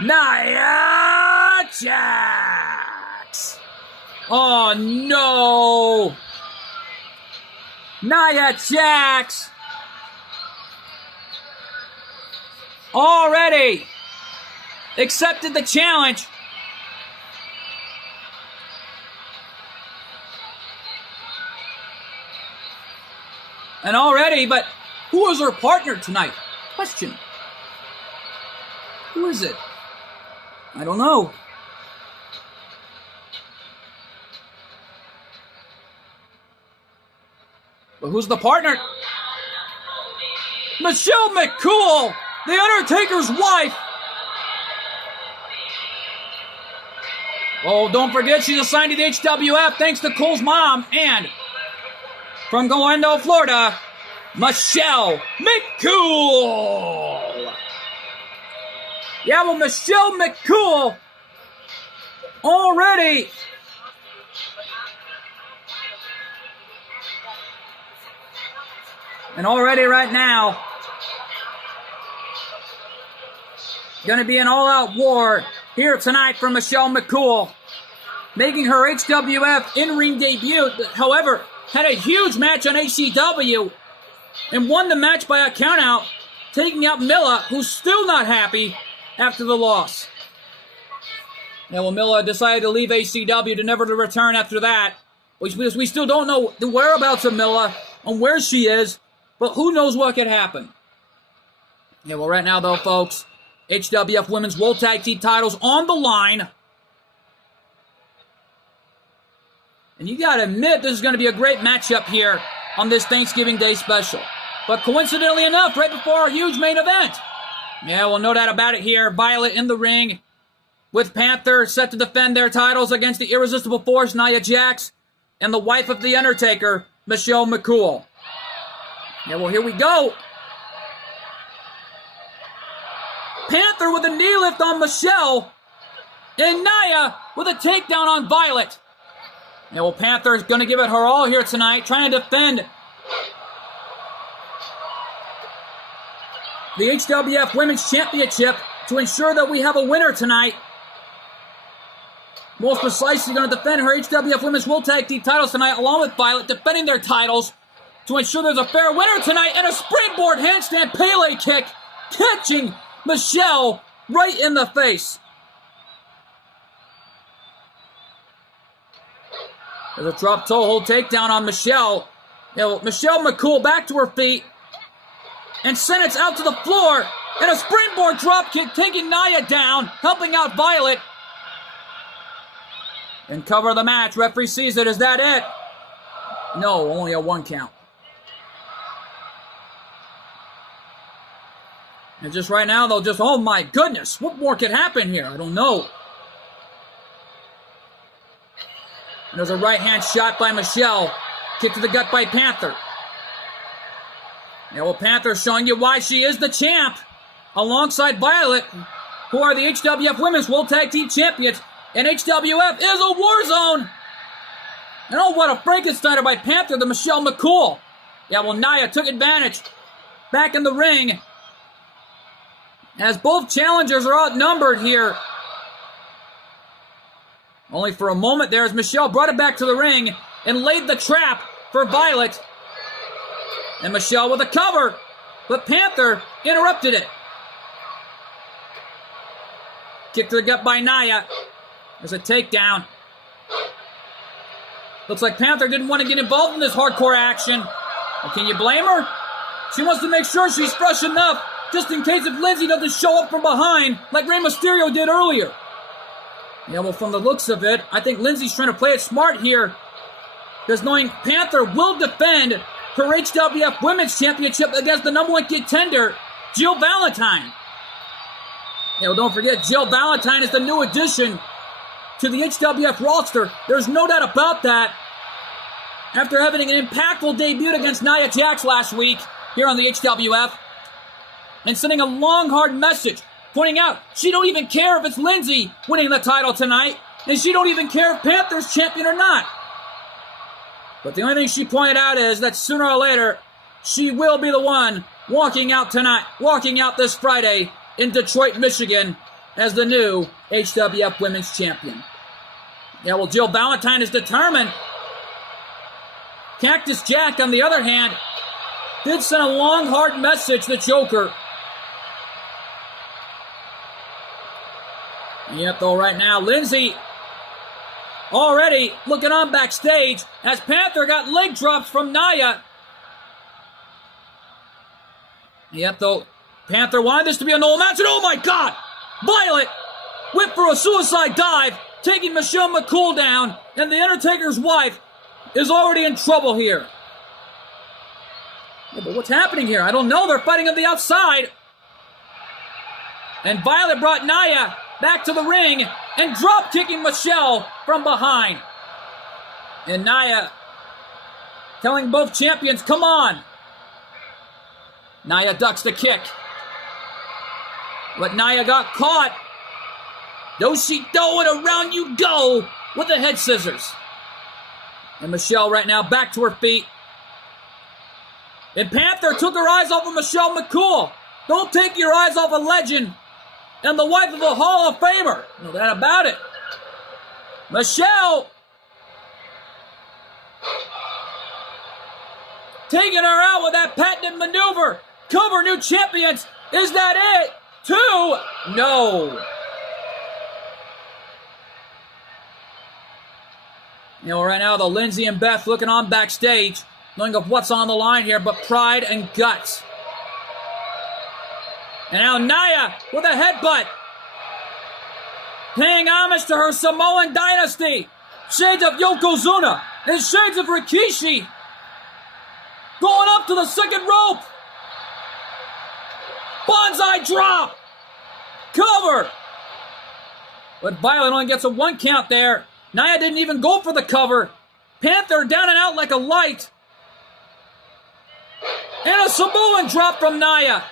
Nia Jax. Oh, no. Nia Jax. Already accepted the challenge. And already, but who is her partner tonight? Question. Who is it? I don't know. But who's the partner? Michelle McCool, The Undertaker's wife. Oh, don't forget she's assigned to the HWF thanks to Cole's mom. And from Glendale, Florida, Michelle McCool. Yeah, well, Michelle McCool already right now going to be an all-out war here tonight for Michelle McCool, making her HWF in-ring debut. However, had a huge match on HCW and won the match by a countout, taking out Milla, who's still not happy after the loss. Yeah, well, Milla decided to leave HCW to never to return after that. We still don't know the whereabouts of Milla and where she is, but who knows what could happen. Yeah, well, right now, though, folks, HWF Women's World Tag Team titles on the line. And you gotta admit, this is gonna be a great matchup here on this Thanksgiving Day special. But coincidentally enough, right before our huge main event. Yeah, well, no doubt about it here. Violet in the ring with Panther set to defend their titles against the Irresistible Force, Nia Jax, and the wife of The Undertaker, Michelle McCool. Yeah, well, here we go. Panther with a knee lift on Michelle, and Nia with a takedown on Violet. Yeah, well, Panther is going to give it her all here tonight, trying to defend the HWF Women's Championship to ensure that we have a winner tonight. Most precisely, going to defend her HWF Women's World Tag Team titles tonight, along with Violet, defending their titles to ensure there's a fair winner tonight, and a springboard handstand Pele kick, catching Michelle right in the face. There's a drop toe hold takedown on Michelle. You know, Michelle McCool back to her feet and sent it out to the floor, and a springboard drop kick taking Nia down, helping out Violet. And cover the match. Referee sees it. Is that it? No, only a 1 count. And just right now, though, oh my goodness, what more could happen here? I don't know. And there's a right hand shot by Michelle. Kick to the gut by Panther. Yeah, well, Panther showing you why she is the champ, alongside Violet, who are the HWF Women's World Tag Team Champions. And HWF is a war zone. And oh, what a Frankensteiner by Panther to Michelle McCool. Yeah, well, Nia took advantage. Back in the ring. As both challengers are outnumbered here. Only for a moment there as Michelle brought it back to the ring and laid the trap for Violet. And Michelle with a cover. But Panther interrupted it. Kick to the gut by Nia. There's a takedown. Looks like Panther didn't want to get involved in this hardcore action. Well, can you blame her? She wants to make sure she's fresh enough just in case if Lindsay doesn't show up from behind like Rey Mysterio did earlier. Yeah, well, from the looks of it, I think Lindsay's trying to play it smart here, because knowing Panther will defend her HWF Women's Championship against the #1 contender, Jill Valentine. Yeah, well, don't forget, Jill Valentine is the new addition to the HWF roster. There's no doubt about that. After having an impactful debut against Nia Jax last week here on the HWF, and sending a long, hard message pointing out she don't even care if it's Lindsay winning the title tonight, and she don't even care if Panther's champion or not. But the only thing she pointed out is that sooner or later, she will be the one walking out this Friday in Detroit, Michigan, as the new HWF Women's Champion. Yeah, well, Jill Valentine is determined. Cactus Jack, on the other hand, did send a long, hard message to Joker. Yep, though right now, Lindsay already looking on backstage as Panther got leg drops from Nia. Yep, though, Panther wanted this to be a no match, and oh my God! Violet went for a suicide dive, taking Michelle McCool down, and the Undertaker's wife is already in trouble here. Yeah, but what's happening here? I don't know. They're fighting on the outside. And Violet brought Nia back to the ring and drop-kicking Michelle from behind. And Nia telling both champions, come on. Nia ducks the kick. But Nia got caught. Do-si-do and around you go with the head scissors. And Michelle right now back to her feet. And Panther took her eyes off of Michelle McCool. Don't take your eyes off a legend and the wife of a Hall of Famer. No doubt about it. Michelle taking her out with that patented maneuver. Cover new champions. Is that it? 2? No. You know, right now, the Lindsay and Beth looking on backstage, knowing of what's on the line here, but pride and guts. And now Nia with a headbutt, paying homage to her Samoan dynasty. Shades of Yokozuna and shades of Rikishi. Going up to the second rope. Bonsai drop. Cover. But Violet only gets a 1 count there. Nia didn't even go for the cover. Panther down and out like a light. And a Samoan drop from Nia.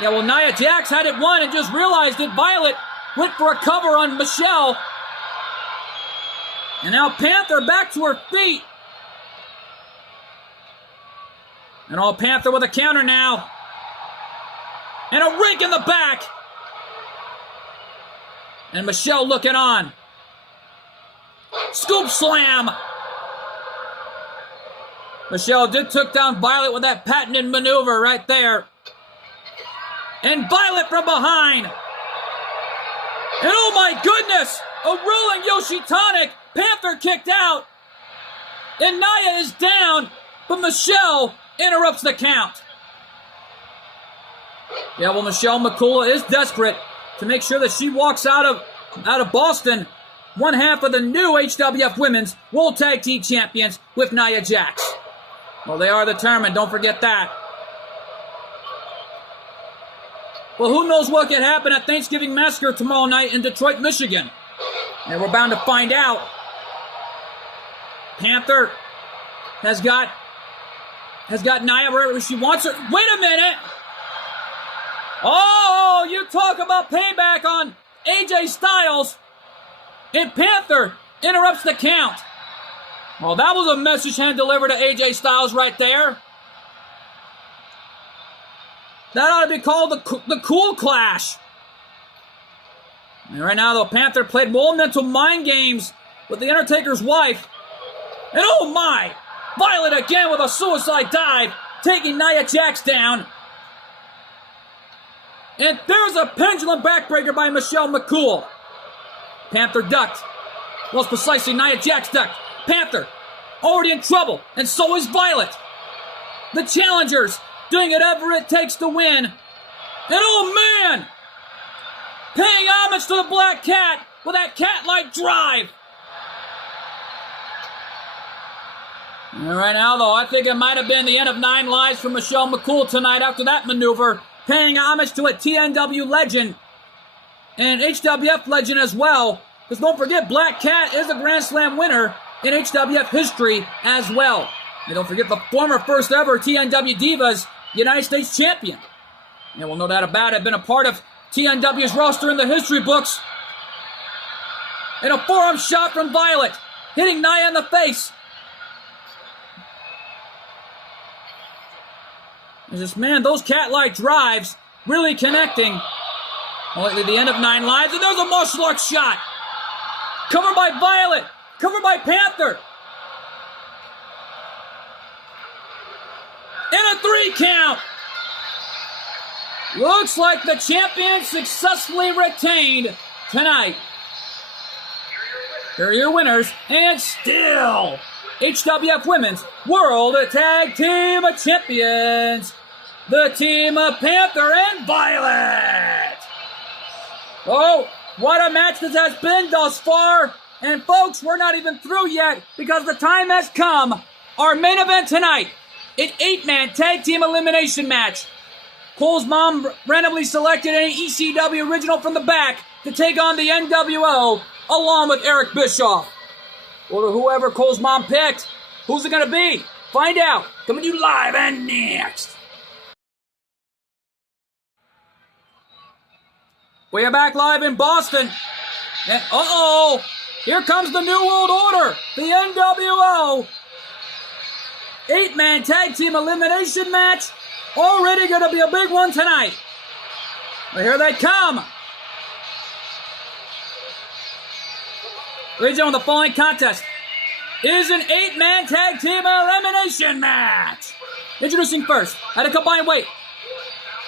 Yeah, well, Nia Jax had it won and just realized that Violet went for a cover on Michelle. And now Panther back to her feet. And all Panther with a counter now. And a rake in the back. And Michelle looking on. Scoop slam. Michelle did took down Violet with that patented maneuver right there. And Violet from behind. And oh my goodness, a rolling Yoshitonic. Panther kicked out. And Nia is down, but Michelle interrupts the count. Yeah, well, Michelle McCool is desperate to make sure that she walks out of Boston, one half of the new HWF Women's World Tag Team Champions with Nia Jax. Well, they are determined, don't forget that. Well, who knows what could happen at Thanksgiving Massacre tomorrow night in Detroit, Michigan. And we're bound to find out. Panther has got Nia wherever she wants her. Wait a minute! Oh, you talk about payback on AJ Styles. And Panther interrupts the count. Well, that was a message hand delivered to AJ Styles right there. That ought to be called the Cool Clash. And right now, though, Panther played more mental mind games with the Undertaker's wife. And oh my! Violet again with a suicide dive, taking Nia Jax down. And there's a pendulum backbreaker by Michelle McCool. Panther ducked. Most precisely, Nia Jax ducked. Panther already in trouble, and so is Violet. The challengers doing whatever it takes to win. And oh man, paying homage to the Black Cat with that cat-like drive. And right now, though, I think it might have been the end of 9 lives for Michelle McCool tonight after that maneuver, paying homage to a TNW legend and HWF legend as well. Because don't forget, Black Cat is a Grand Slam winner in HWF history as well. And don't forget the former first ever TNW Divas United States champion. Yeah, well, no doubt about it, been a part of TNW's roster in the history books. And a forearm shot from Violet, hitting Nia in the face. It's just, man, those cat-like drives really connecting. Well, at the end of 9 lives, and there's a martial arts shot. Covered by Violet, covered by Panther. And a 3 count. Looks like the champion successfully retained tonight. Here are your winners, and still HWF Women's World Tag Team Champions, the team of Panther and Violet. Oh, what a match this has been thus far. And folks, we're not even through yet because the time has come. Our main event tonight, an 8-man tag team elimination match. Cole's mom randomly selected an ECW original from the back to take on the NWO along with Eric Bischoff. Or whoever Cole's mom picked. Who's it going to be? Find out. Coming to you live and next. We are back live in Boston. And uh-oh, here comes the New World Order, the NWO. 8-man tag team elimination match. Already going to be a big one tonight. But here they come. Ladies and gentlemen, the following contest is an 8-man tag team elimination match. Introducing first, at a combined weight,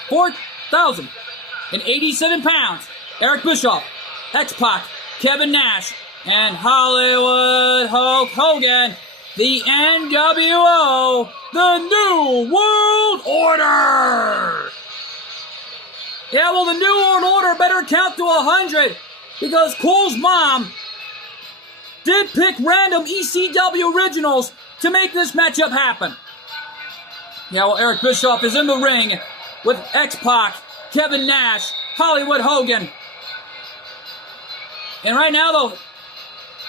4,087 pounds, Eric Bischoff, X-Pac, Kevin Nash, and Hollywood Hulk Hogan, the NWO, the New World Order. Yeah, well, the New World Order better count to 100 because Cole's mom did pick random ECW originals to make this matchup happen. Yeah, well, Eric Bischoff is in the ring with X-Pac, Kevin Nash, Hollywood Hogan. And right now, though,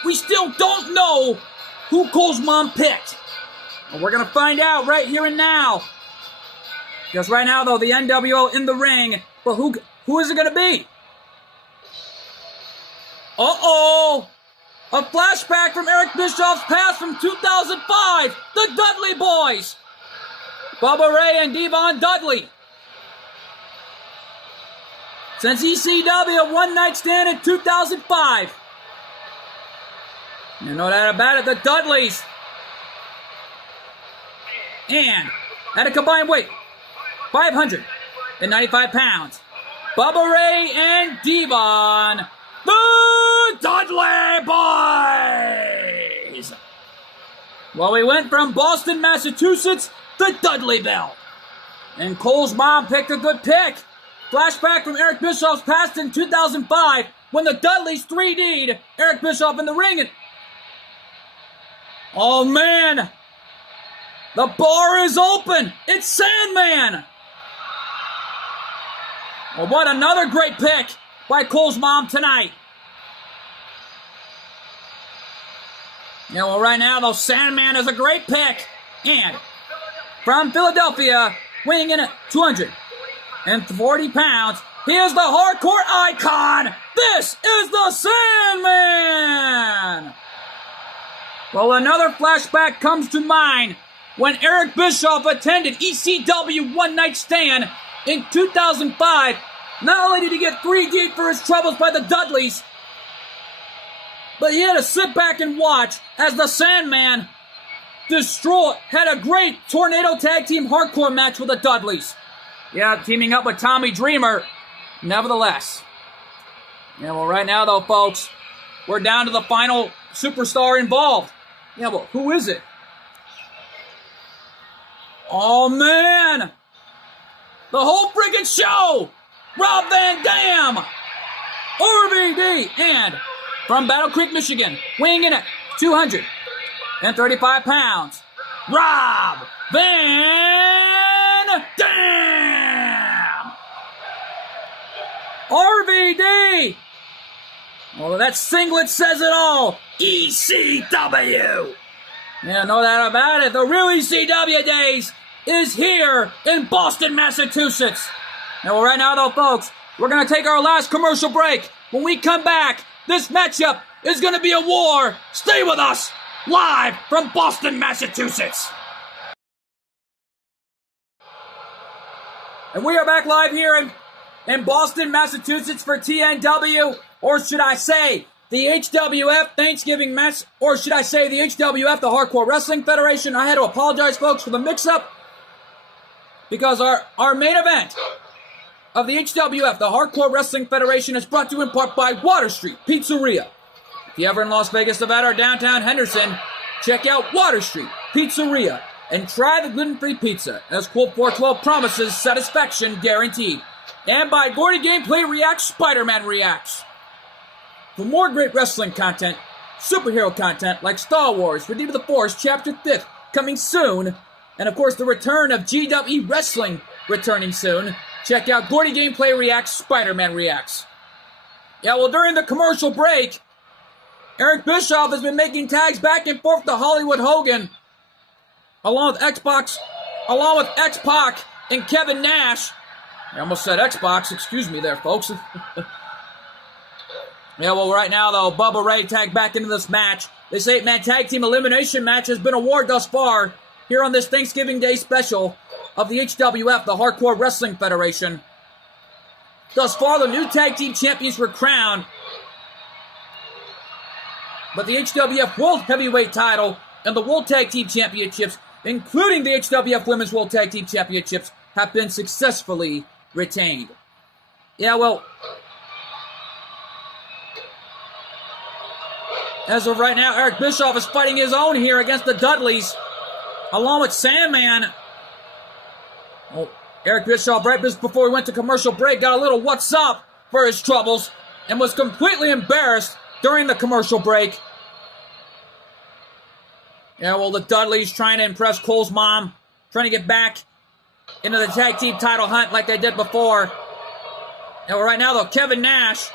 we still don't know who Cole's mom picked. Well, we're going to find out right here and now. Because right now, though, the NWO in the ring, but who is it going to be? Uh-oh! A flashback from Eric Bischoff's past from 2005, the Dudley Boys. Bubba Ray and Devon Dudley. Since ECW, one night stand in 2005. You know that about it, the Dudleys. And at a combined weight, 595 pounds, Bubba Ray and Devon, the Dudley Boys. Well, we went from Boston, Massachusetts to Dudleyville. And Cole's mom picked a good pick. Flashback from Eric Bischoff's past in 2005 when the Dudleys 3D'd Eric Bischoff in the ring. Oh, man. The bar is open. It's Sandman. Well, what another great pick by Cole's mom tonight. Yeah, well, right now, though, Sandman is a great pick. And from Philadelphia, weighing in at 240 pounds, he is the hardcore icon. This is the Sandman. Well, another flashback comes to mind when Eric Bischoff attended ECW One Night Stand in 2005. Not only did he get 3D'd for his troubles by the Dudleys, but he had to sit back and watch as the Sandman had a great Tornado Tag Team Hardcore match with the Dudleys. Yeah, teaming up with Tommy Dreamer, nevertheless. Yeah, well, right now, though, folks, we're down to the final superstar involved. Yeah, well, who is it? Oh, man! the whole freaking show. Rob Van Dam, RVD, and from Battle Creek, Michigan, weighing in at 235 pounds, Rob Van Dam. RVD. Well, that singlet says it all. ECW. Yeah, no doubt about it. The real ECW days is here in Boston, Massachusetts. Now, right now, though, folks, we're going to take our last commercial break. When we come back, this matchup is going to be a war. Stay with us, live from Boston, Massachusetts. And we are back live here in Boston, Massachusetts for TNW, or should I say, the HWF Thanksgiving Mess, or should I say the HWF, the Hardcore Wrestling Federation. I had to apologize, folks, for the mix-up, because our main event of the HWF, the Hardcore Wrestling Federation, is brought to you in part by Water Street Pizzeria. If you're ever in Las Vegas, Nevada, or downtown Henderson, check out Water Street Pizzeria and try the gluten-free pizza, as Colt 412 promises satisfaction guaranteed. And by Gordy Gameplay Reacts, Spider-Man Reacts. For more great wrestling content, superhero content like Star Wars, Redeem of the Force, Chapter 5th, coming soon, and of course the return of GWE Wrestling returning soon, check out Gordy Gameplay Reacts, Spider-Man Reacts. Yeah, well, during the commercial break, Eric Bischoff has been making tags back and forth to Hollywood Hogan, along with X-Pac and Kevin Nash. I almost said Xbox, excuse me there, folks. Yeah, well, right now, though, Bubba Ray tagged back into this match. This 8-man tag team elimination match has been a war thus far here on this Thanksgiving Day special of the HWF, the Hardcore Wrestling Federation. Thus far, the new tag team champions were crowned, but the HWF World Heavyweight title and the World Tag Team Championships, including the HWF Women's World Tag Team Championships, have been successfully retained. Yeah, well, as of right now, Eric Bischoff is fighting his own here against the Dudleys, along with Sandman. Well, Eric Bischoff, right just before we went to commercial break, got a little what's up for his troubles and was completely embarrassed during the commercial break. Yeah, well, the Dudleys trying to impress Cole's mom, trying to get back into the tag team title hunt like they did before. And right now, though, Kevin Nash,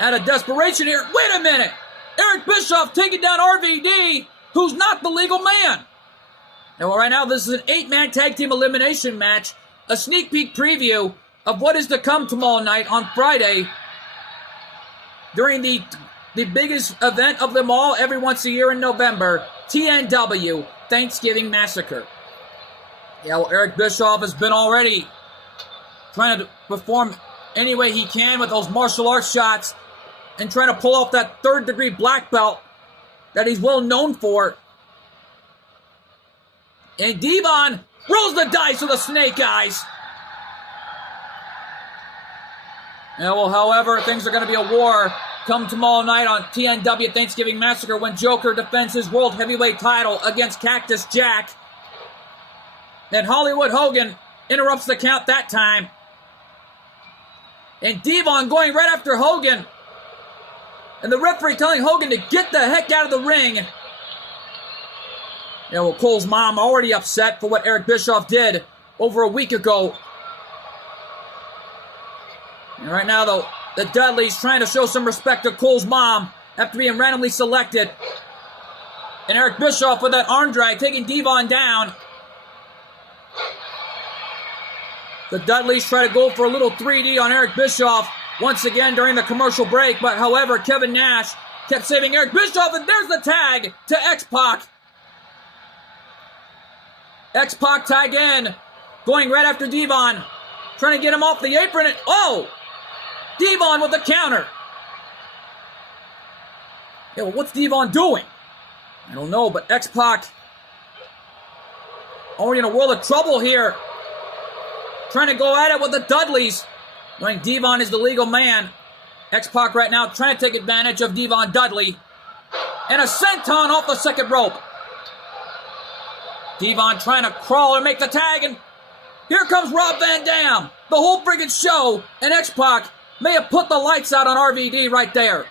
out of desperation here. Wait a minute! Eric Bischoff taking down RVD, who's not the legal man. And right now, this is an 8-man tag team elimination match. A sneak peek preview of what is to come tomorrow night on Friday during the biggest event of them all every once a year in November, TNW, Thanksgiving Massacre. Yeah, well, Eric Bischoff has been already trying to perform any way he can with those martial arts shots and trying to pull off that third-degree black belt that he's well known for. And Devon rolls the dice with the snake eyes. Yeah, well, however, things are going to be a war come tomorrow night on TNW Thanksgiving Massacre when Joker defends his World Heavyweight title against Cactus Jack. And Hollywood Hogan interrupts the count that time. And Devon going right after Hogan. And the referee telling Hogan to get the heck out of the ring. Yeah, well, Cole's mom already upset for what Eric Bischoff did over a week ago. And right now, though, the Dudleys trying to show some respect to Cole's mom after being randomly selected. And Eric Bischoff with that arm drag taking Devon down. The Dudleys try to go for a little 3D on Eric Bischoff once again during the commercial break, but however, Kevin Nash kept saving Eric Bischoff, and there's the tag to X-Pac. X-Pac tag in, going right after Devon, trying to get him off the apron, and oh! Devon with the counter. Yeah, well, what's Devon doing? I don't know, but X-Pac already in a world of trouble here. Trying to go at it with the Dudleys. Knowing Devon is the legal man. X-Pac right now trying to take advantage of Devon Dudley. And a senton off the second rope. Devon trying to crawl and make the tag, and Here comes Rob Van Dam. The whole friggin' show, and X-Pac may have put the lights out on RVD right there.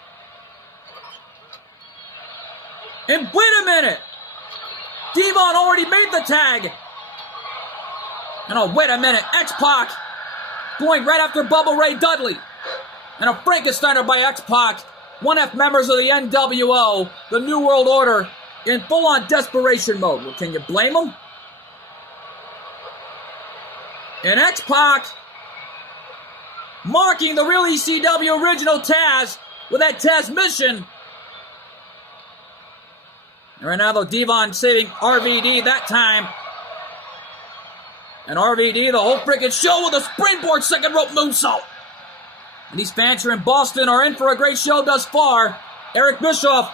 And wait a minute! Devon already made the tag. And oh, wait a minute. X-Pac going right after Bubba Ray Dudley. And a Frankensteiner by X-Pac. 1F members of the NWO, the New World Order, in full-on desperation mode. Well, can you blame them? And X-Pac marking the real ECW original Taz with that Taz mission. And right now, though, Devon saving RVD that time. And RVD, the whole freaking show with a springboard second rope moonsault. And these fans here in Boston are in for a great show thus far. Eric Bischoff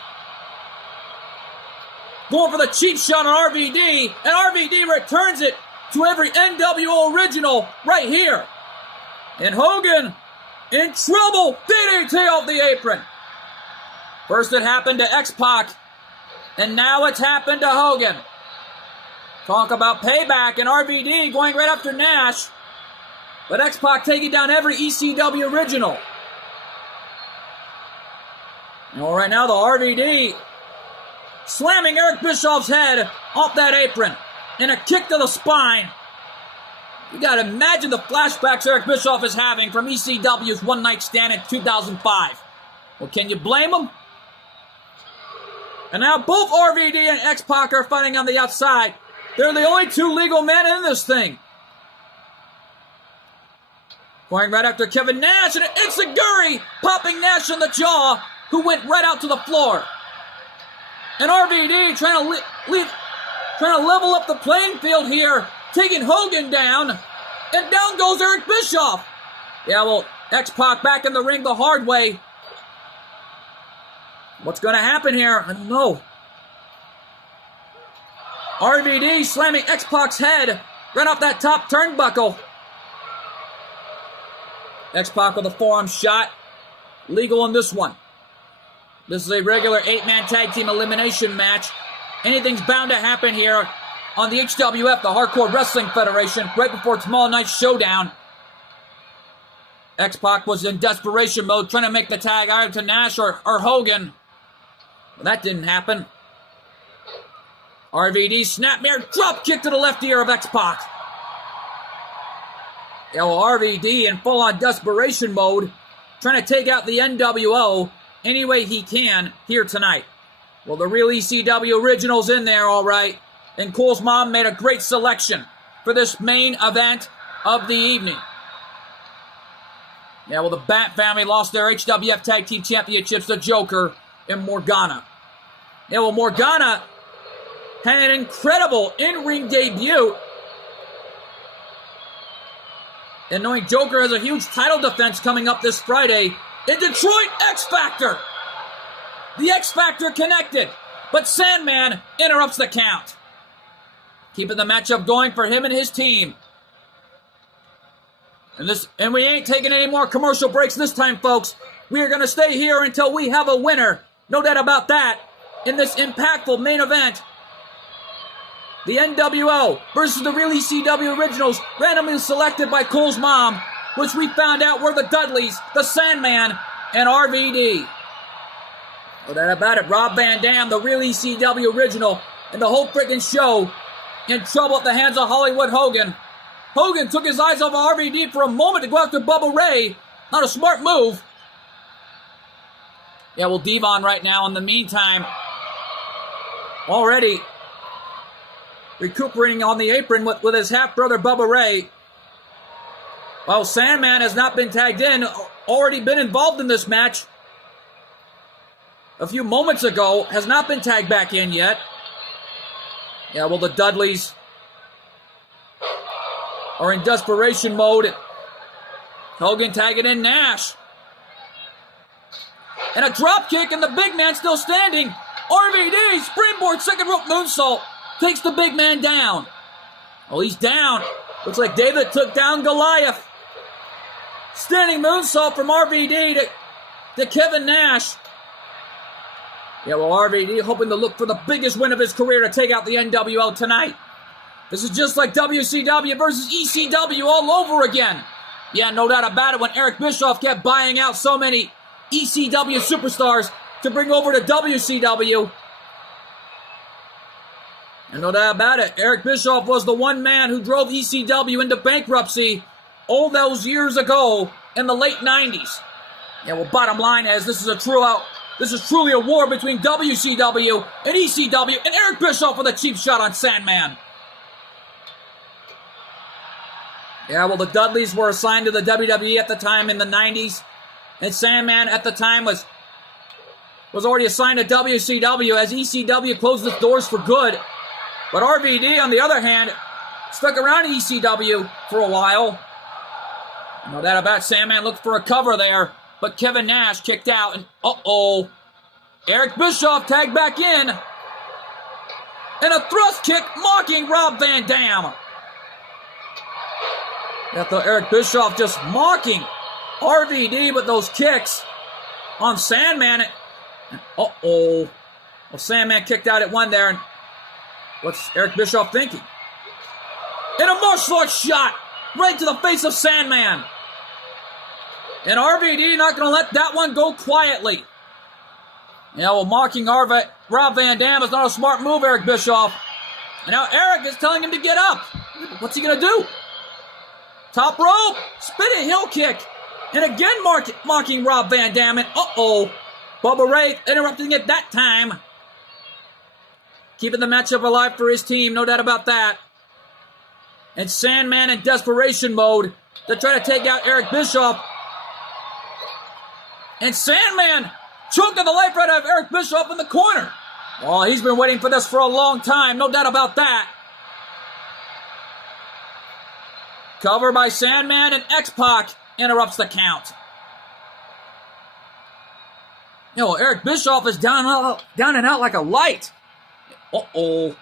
going for the cheap shot on RVD. And RVD returns it to every NWO original right here. And Hogan in trouble. DDT off the apron. First it happened to X-Pac. And now it's happened to Hogan. Talk about payback, and RVD going right after Nash. But X-Pac taking down every ECW original. And right now the RVD slamming Eric Bischoff's head off that apron. And a kick to the spine. You gotta imagine the flashbacks Eric Bischoff is having from ECW's One Night Stand in 2005. Well, can you blame him? And now both RVD and X-Pac are fighting on the outside. They're the only two legal men in this thing. Going right after Kevin Nash, and an enziguri popping Nash in the jaw, who went right out to the floor. And RVD trying to level up the playing field here, taking Hogan down, and down goes Eric Bischoff. Yeah, well, X-Pac back in the ring the hard way. What's going to happen here? I don't know. RVD slamming X-Pac's head right off that top turnbuckle. X-Pac with a forearm shot. Legal in this one. This is a regular 8-man tag team elimination match. Anything's bound to happen here on the HWF, the Hardcore Wrestling Federation, right before tomorrow night's showdown. X-Pac was in desperation mode, trying to make the tag either to Nash or Hogan. Well, that didn't happen. RVD snapmare drop kick to the left ear of X-Pac. Yeah, well, RVD in full-on desperation mode, trying to take out the NWO any way he can here tonight. Well, the real ECW original's in there, all right. And Cole's mom made a great selection for this main event of the evening. Yeah, well, the Bat family lost their HWF Tag Team Championships to Joker and Morgana. Yeah, well, Morgana had an incredible in-ring debut. And knowing Joker has a huge title defense coming up this Friday in Detroit, X Factor. The X Factor connected, but Sandman interrupts the count. Keeping the matchup going for him and his team. And we ain't taking any more commercial breaks this time, folks. We are going to stay here until we have a winner. No doubt about that. In this impactful main event. The NWO versus the real ECW originals, randomly selected by Cole's mom, which we found out were the Dudleys, the Sandman, and RVD. No doubt about it, Rob Van Dam, the real ECW original, and the whole freaking show in trouble at the hands of Hollywood Hogan. Hogan took his eyes off of RVD for a moment to go after Bubba Ray. Not a smart move. Yeah, well, Devon right now, in the meantime, already recuperating on the apron with his half-brother Bubba Ray. While Sandman has not been tagged in, already been involved in this match a few moments ago, has not been tagged back in yet. Yeah, well, the Dudleys are in desperation mode. Hogan tagging in Nash. And a drop kick, and the big man still standing. RVD, springboard, second rope moonsault. Takes the big man down. Oh, he's down. Looks like David took down Goliath. Standing moonsault from RVD to Kevin Nash. Yeah, well, RVD hoping to look for the biggest win of his career to take out the NWO tonight. This is just like WCW versus ECW all over again. Yeah, no doubt about it, when Eric Bischoff kept buying out so many ECW superstars to bring over to WCW. And no doubt about it, Eric Bischoff was the one man who drove ECW into bankruptcy all those years ago in the late 90s. Yeah, well, bottom line is, this is truly a war between WCW and ECW, and Eric Bischoff with a cheap shot on Sandman. Yeah, well, the Dudleys were assigned to the WWE at the time in the 90s, and Sandman at the time was already assigned to WCW as ECW closed its doors for good. But RVD, on the other hand, stuck around in ECW for a while. No doubt about it, Sandman looked for a cover there, but Kevin Nash kicked out, and uh-oh. Eric Bischoff tagged back in, and a thrust kick mocking Rob Van Dam. Got the Eric Bischoff just mocking RVD with those kicks on Sandman. And uh-oh. Well, Sandman kicked out at one there, and what's Eric Bischoff thinking? And a martial arts shot right to the face of Sandman. And RVD not going to let that one go quietly. Yeah, well, mocking Rob Van Dam is not a smart move, Eric Bischoff. And now Eric is telling him to get up. What's he going to do? Top rope, spinning heel kick. And again mocking Rob Van Dam. And uh-oh, Bubba Ray interrupting it that time. Keeping the matchup alive for his team, no doubt about that. And Sandman in desperation mode to try to take out Eric Bischoff. And Sandman choking the life right out of Eric Bischoff in the corner. Oh, he's been waiting for this for a long time, no doubt about that. Cover by Sandman, and X-Pac interrupts the count. Eric Bischoff is down and out like a light. Uh-oh.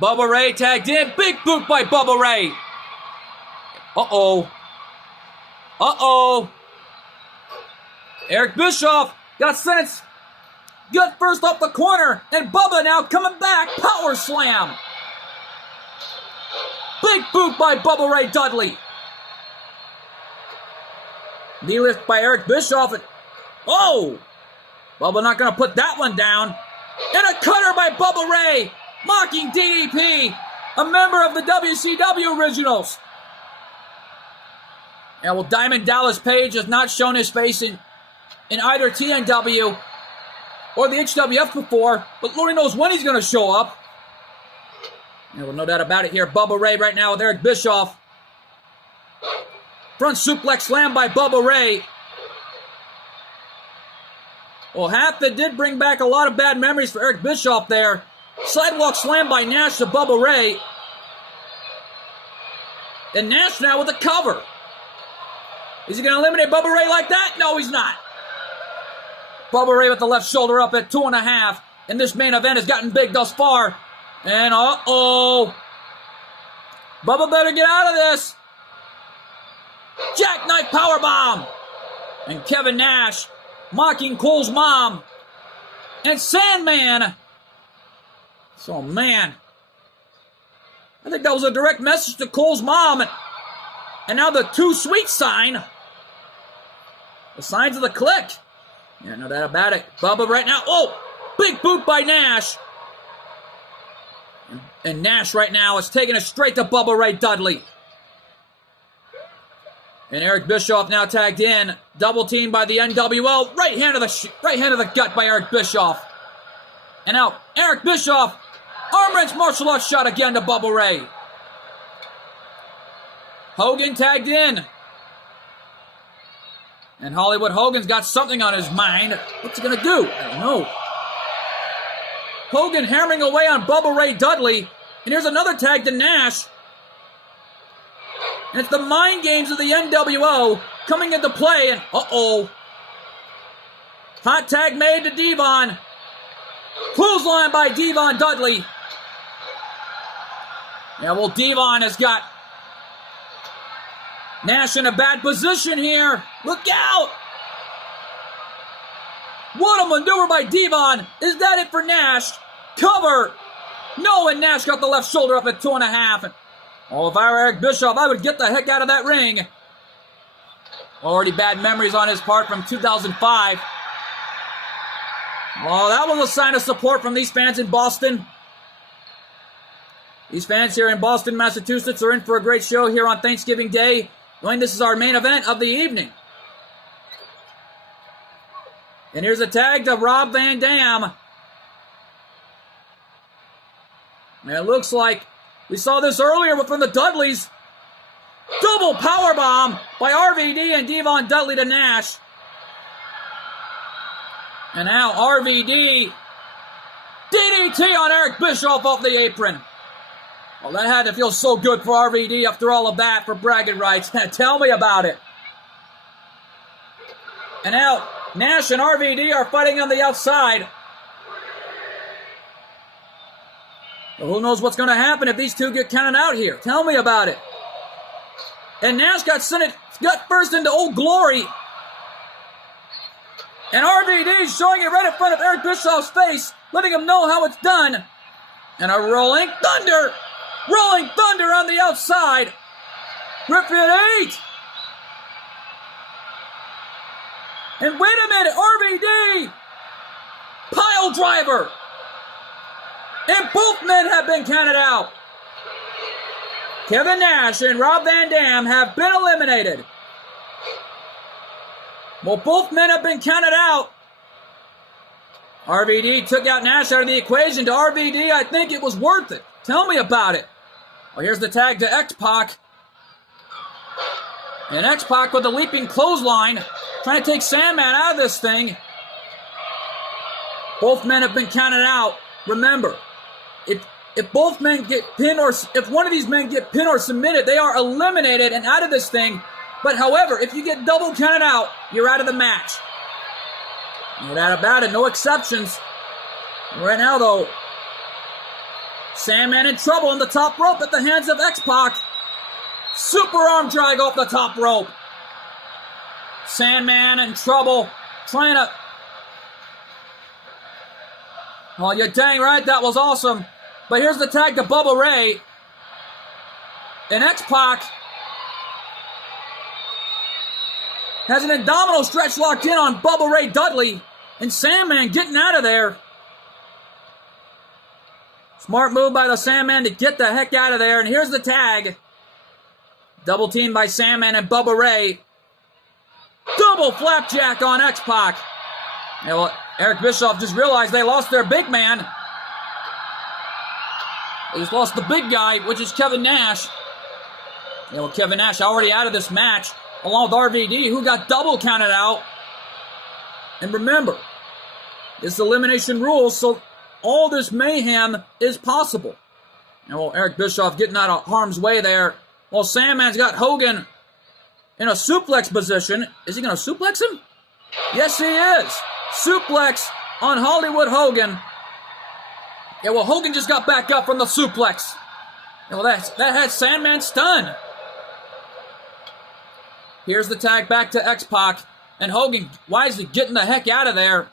Bubba Ray tagged in. Big boot by Bubba Ray. Uh-oh. Uh-oh. Eric Bischoff got sentenced. Gut first up the corner. And Bubba now coming back. Power slam. Big boot by Bubba Ray Dudley. Knee lift by Eric Bischoff. And oh! Bubba not going to put that one down. And a cutter by Bubba Ray. Mocking DDP. A member of the WCW originals. Yeah, well, Diamond Dallas Page has not shown his face in either TNW or the HWF before, but Lord knows when he's going to show up. Yeah, well, no doubt about it here. Bubba Ray right now with Eric Bischoff. Front suplex slam by Bubba Ray. Well, Hatfield did bring back a lot of bad memories for Eric Bischoff there. Sidewalk slam by Nash to Bubba Ray. And Nash now with a cover. Is he going to eliminate Bubba Ray like that? No, he's not. Bubba Ray with the left shoulder up at 2.5. And this main event has gotten big thus far. And uh-oh. Bubba better get out of this. Jackknife powerbomb. And Kevin Nash mocking Cole's mom. And Sandman. So, man. I think that was a direct message to Cole's mom. And now the Too Sweet sign. The signs of the click. Yeah, no doubt about it. Bubba right now. Oh! Big boot by Nash. And Nash right now is taking it straight to Bubba Ray Dudley. And Eric Bischoff now tagged in. Double teamed by the NWO. Right hand of the gut by Eric Bischoff. And now Eric Bischoff. Arm wrench martial arts shot again to Bubba Ray. Hogan tagged in. And Hollywood Hogan's got something on his mind. What's he going to do? I don't know. Hogan hammering away on Bubba Ray Dudley. And here's another tag to Nash. And it's the mind games of the NWO coming into play. And uh-oh. Hot tag made to Devon. Clothesline by Devon Dudley. Yeah, well, Devon has got Nash in a bad position here. Look out! What a maneuver by Devon. Is that it for Nash? Cover No, and Nash got the left shoulder up at 2.5. Oh, if I were Eric Bischoff, I would get the heck out of that ring. Already bad memories on his part from 2005. Oh, that was a sign of support from these fans in Boston. These fans here in Boston, Massachusetts are in for a great show here on Thanksgiving Day, knowing this is our main event of the evening. And here's a tag to Rob Van Dam. And it looks like we saw this earlier from the Dudleys. Double powerbomb by RVD and Devon Dudley to Nash. And now RVD DDT on Eric Bischoff off the apron. Well, that had to feel so good for RVD after all of that for bragging rights. Tell me about it. And now Nash and RVD are fighting on the outside. Well, who knows what's going to happen if these two get counted out here? Tell me about it. And Nash got first into Old Glory. And RVD is showing it right in front of Eric Bischoff's face, letting him know how it's done. And a Rolling Thunder. Rolling Thunder on the outside. Griffin 8. And wait a minute, RVD. Pile driver. And both men have been counted out. Kevin Nash and Rob Van Dam have been eliminated. Well, both men have been counted out. RVD took out Nash out of the equation. To RVD, I think it was worth it. Tell me about it. Well, here's the tag to X-Pac. And X-Pac with a leaping clothesline, trying to take Sandman out of this thing. Both men have been counted out. Remember, if both men get pinned or if one of these men get pinned or submitted, they are eliminated and out of this thing. But however, if you get double counted out, you're out of the match. No doubt about it, no exceptions. Right now, though, Sandman in trouble on the top rope at the hands of X-Pac. Super arm drag off the top rope. Sandman in trouble, trying to... Oh, you're dang right, that was awesome. But here's the tag to Bubba Ray. And X-Pac has an abdominal stretch locked in on Bubba Ray Dudley. And Sandman getting out of there. Smart move by the Sandman to get the heck out of there. And here's the tag. Double team by Sandman and Bubba Ray. Double flapjack on X-Pac. Yeah, well, Eric Bischoff just realized they lost their big man. They just lost the big guy, which is Kevin Nash. Yeah, well, Kevin Nash already out of this match, along with RVD, who got double counted out. And remember, it's elimination rules, so all this mayhem is possible. And well, Eric Bischoff getting out of harm's way there. Well, Sandman's got Hogan in a suplex position. Is he going to suplex him? Yes, he is. Suplex on Hollywood Hogan. Yeah, well, Hogan just got back up from the suplex. Yeah, well, that had Sandman stunned. Here's the tag back to X-Pac. And Hogan wisely getting the heck out of there.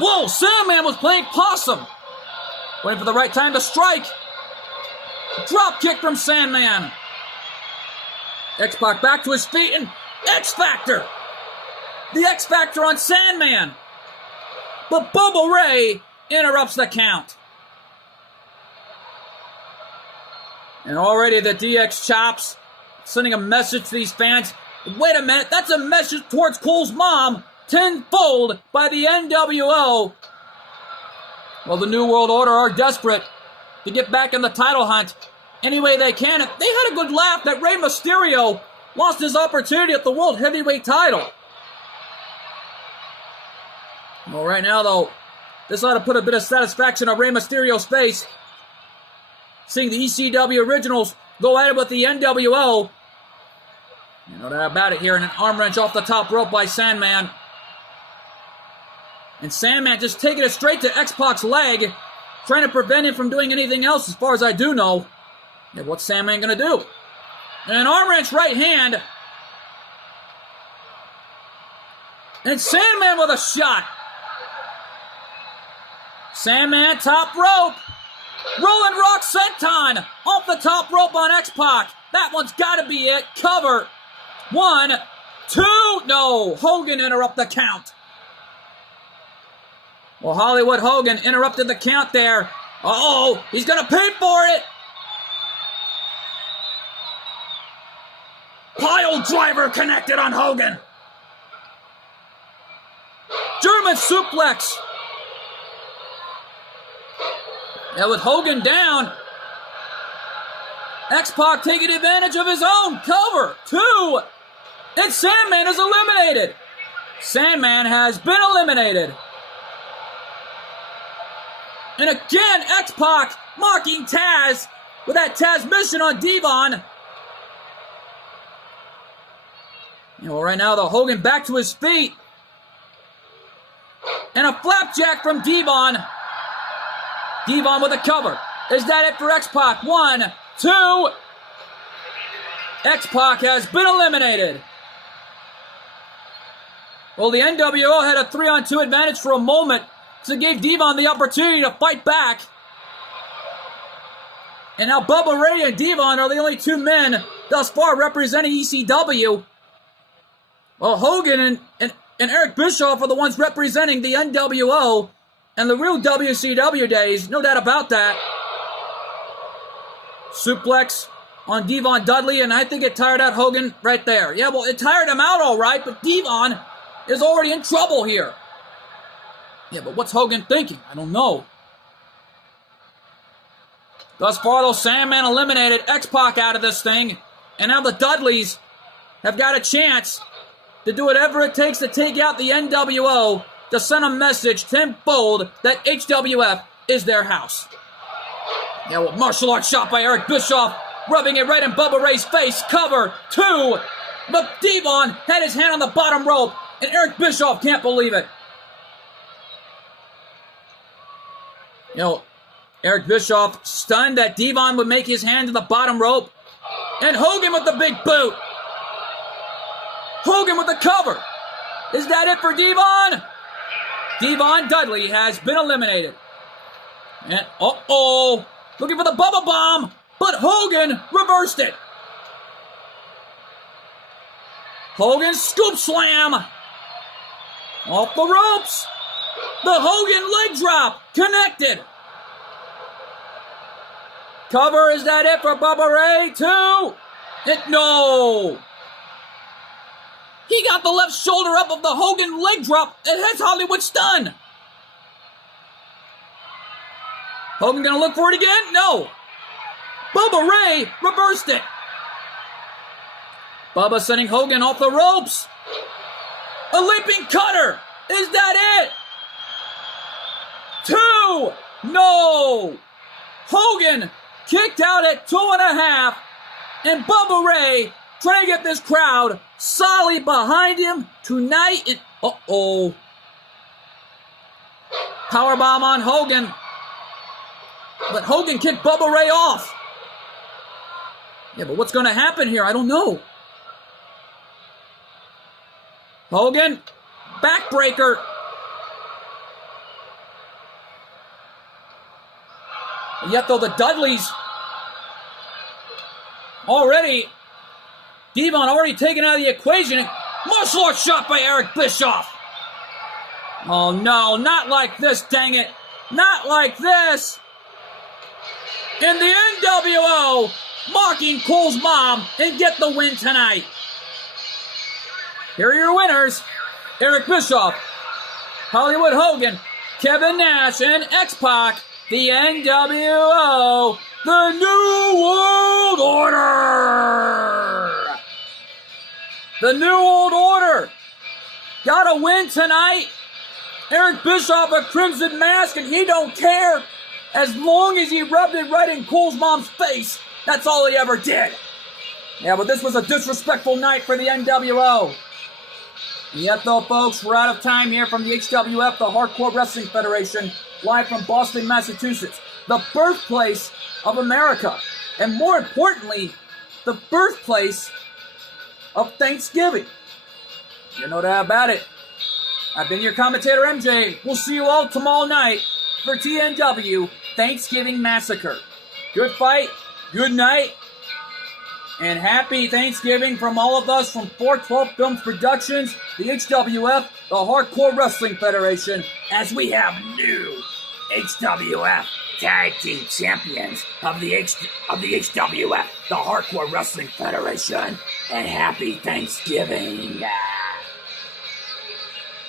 Whoa, Sandman was playing possum. Waiting for the right time to strike. Drop kick from Sandman. X-Pac back to his feet and X-Factor. The X-Factor on Sandman. But Bubba Ray interrupts the count. And already the DX chops, sending a message to these fans. Wait a minute, that's a message towards Cole's mom, tenfold by the NWO. Well, the New World Order are desperate to get back in the title hunt any way they can. They had a good laugh that Rey Mysterio lost his opportunity at the World Heavyweight title. Well, right now, though, this ought to put a bit of satisfaction on Rey Mysterio's face. Seeing the ECW originals go at it with the NWO. You know that about it here, and an arm wrench off the top rope by Sandman. And Sandman just taking it straight to X-Pac's leg, trying to prevent him from doing anything else as far as I do know. Yeah, what's Sandman going to do? And an arm wrench right hand. And Sandman with a shot. Sandman top rope. Rolling Rock Senton off the top rope on X-Pac. That one's got to be it. Cover. 1, 2. No. Hogan interrupt the count. Well, Hollywood Hogan interrupted the count there. Uh-oh. He's going to pay for it. Pile driver connected on Hogan. German suplex. Yeah, with Hogan down, X-Pac taking advantage of his own cover. 2. And Sandman is eliminated. Sandman has been eliminated. And again, X-Pac mocking Taz with that Taz mission on Devon. Well, right now, the Hogan back to his feet. And a flapjack from Devon. Devon with a cover. Is that it for X-Pac? 1, 2. X-Pac has been eliminated. Well, the NWO had a 3-on-2 advantage for a moment, so it gave Devon the opportunity to fight back. And now Bubba Ray and Devon are the only 2 men thus far representing ECW. Well, Hogan and Eric Bischoff are the ones representing the NWO and the real WCW days, no doubt about that. Suplex on Devon Dudley, and I think it tired out Hogan right there. Yeah, well, it tired him out all right, but Devon is already in trouble here. Yeah, but what's Hogan thinking? I don't know. Thus far, though, Sandman eliminated X-Pac out of this thing, and now the Dudleys have got a chance to do whatever it takes to take out the NWO, to send a message tenfold that HWF is their house. Yeah, well, martial arts shot by Eric Bischoff, rubbing it right in Bubba Ray's face. Cover. 2. But Devon had his hand on the bottom rope, and Eric Bischoff can't believe it. You know, Eric Bischoff stunned that Devon would make his hand to the bottom rope. And Hogan with the big boot. Hogan with the cover. Is that it for Devon? Devon Dudley has been eliminated. And, uh-oh, looking for the Bubba Bomb, but Hogan reversed it. Hogan scoop slam. Off the ropes. The Hogan leg drop connected. Cover, is that it for Bubba Ray? 2. No. He got the left shoulder up of the Hogan leg drop and has Hollywood stunned. Hogan gonna look for it again? No. Bubba Ray reversed it. Bubba sending Hogan off the ropes. A leaping cutter. Is that it? 2. No. Hogan kicked out at 2.5. And Bubba Ray trying to get this crowd solidly behind him tonight. And uh-oh. Powerbomb on Hogan. But Hogan kicked Bubba Ray off. Yeah, but what's going to happen here? I don't know. Hogan, backbreaker. And yet, though, the Dudleys already, Devon already taken out of the equation. Martial arts shot by Eric Bischoff. Oh, no, not like this, dang it. Not like this. And the NWO mocking Cole's mom and get the win tonight. Here are your winners. Eric Bischoff, Hollywood Hogan, Kevin Nash, and X-Pac, the NWO, the New World Order. The New World Order got a win tonight. Eric Bischoff, a crimson mask, and he don't care. As long as he rubbed it right in Cole's mom's face, that's all he ever did. Yeah, but this was a disrespectful night for the NWO. Yet though, folks, we're out of time here from the HWF, the Hardcore Wrestling Federation, live from Boston, Massachusetts, the birthplace of America, and more importantly, the birthplace of Thanksgiving. You know that about it. I've been your commentator, MJ. We'll see you all tomorrow night for TNW Thanksgiving Massacre. Good fight, good night, and happy Thanksgiving from all of us from 412 Films Productions, the HWF, the Hardcore Wrestling Federation, as we have new HWF Tag Team Champions of the HWF, the Hardcore Wrestling Federation, and happy Thanksgiving.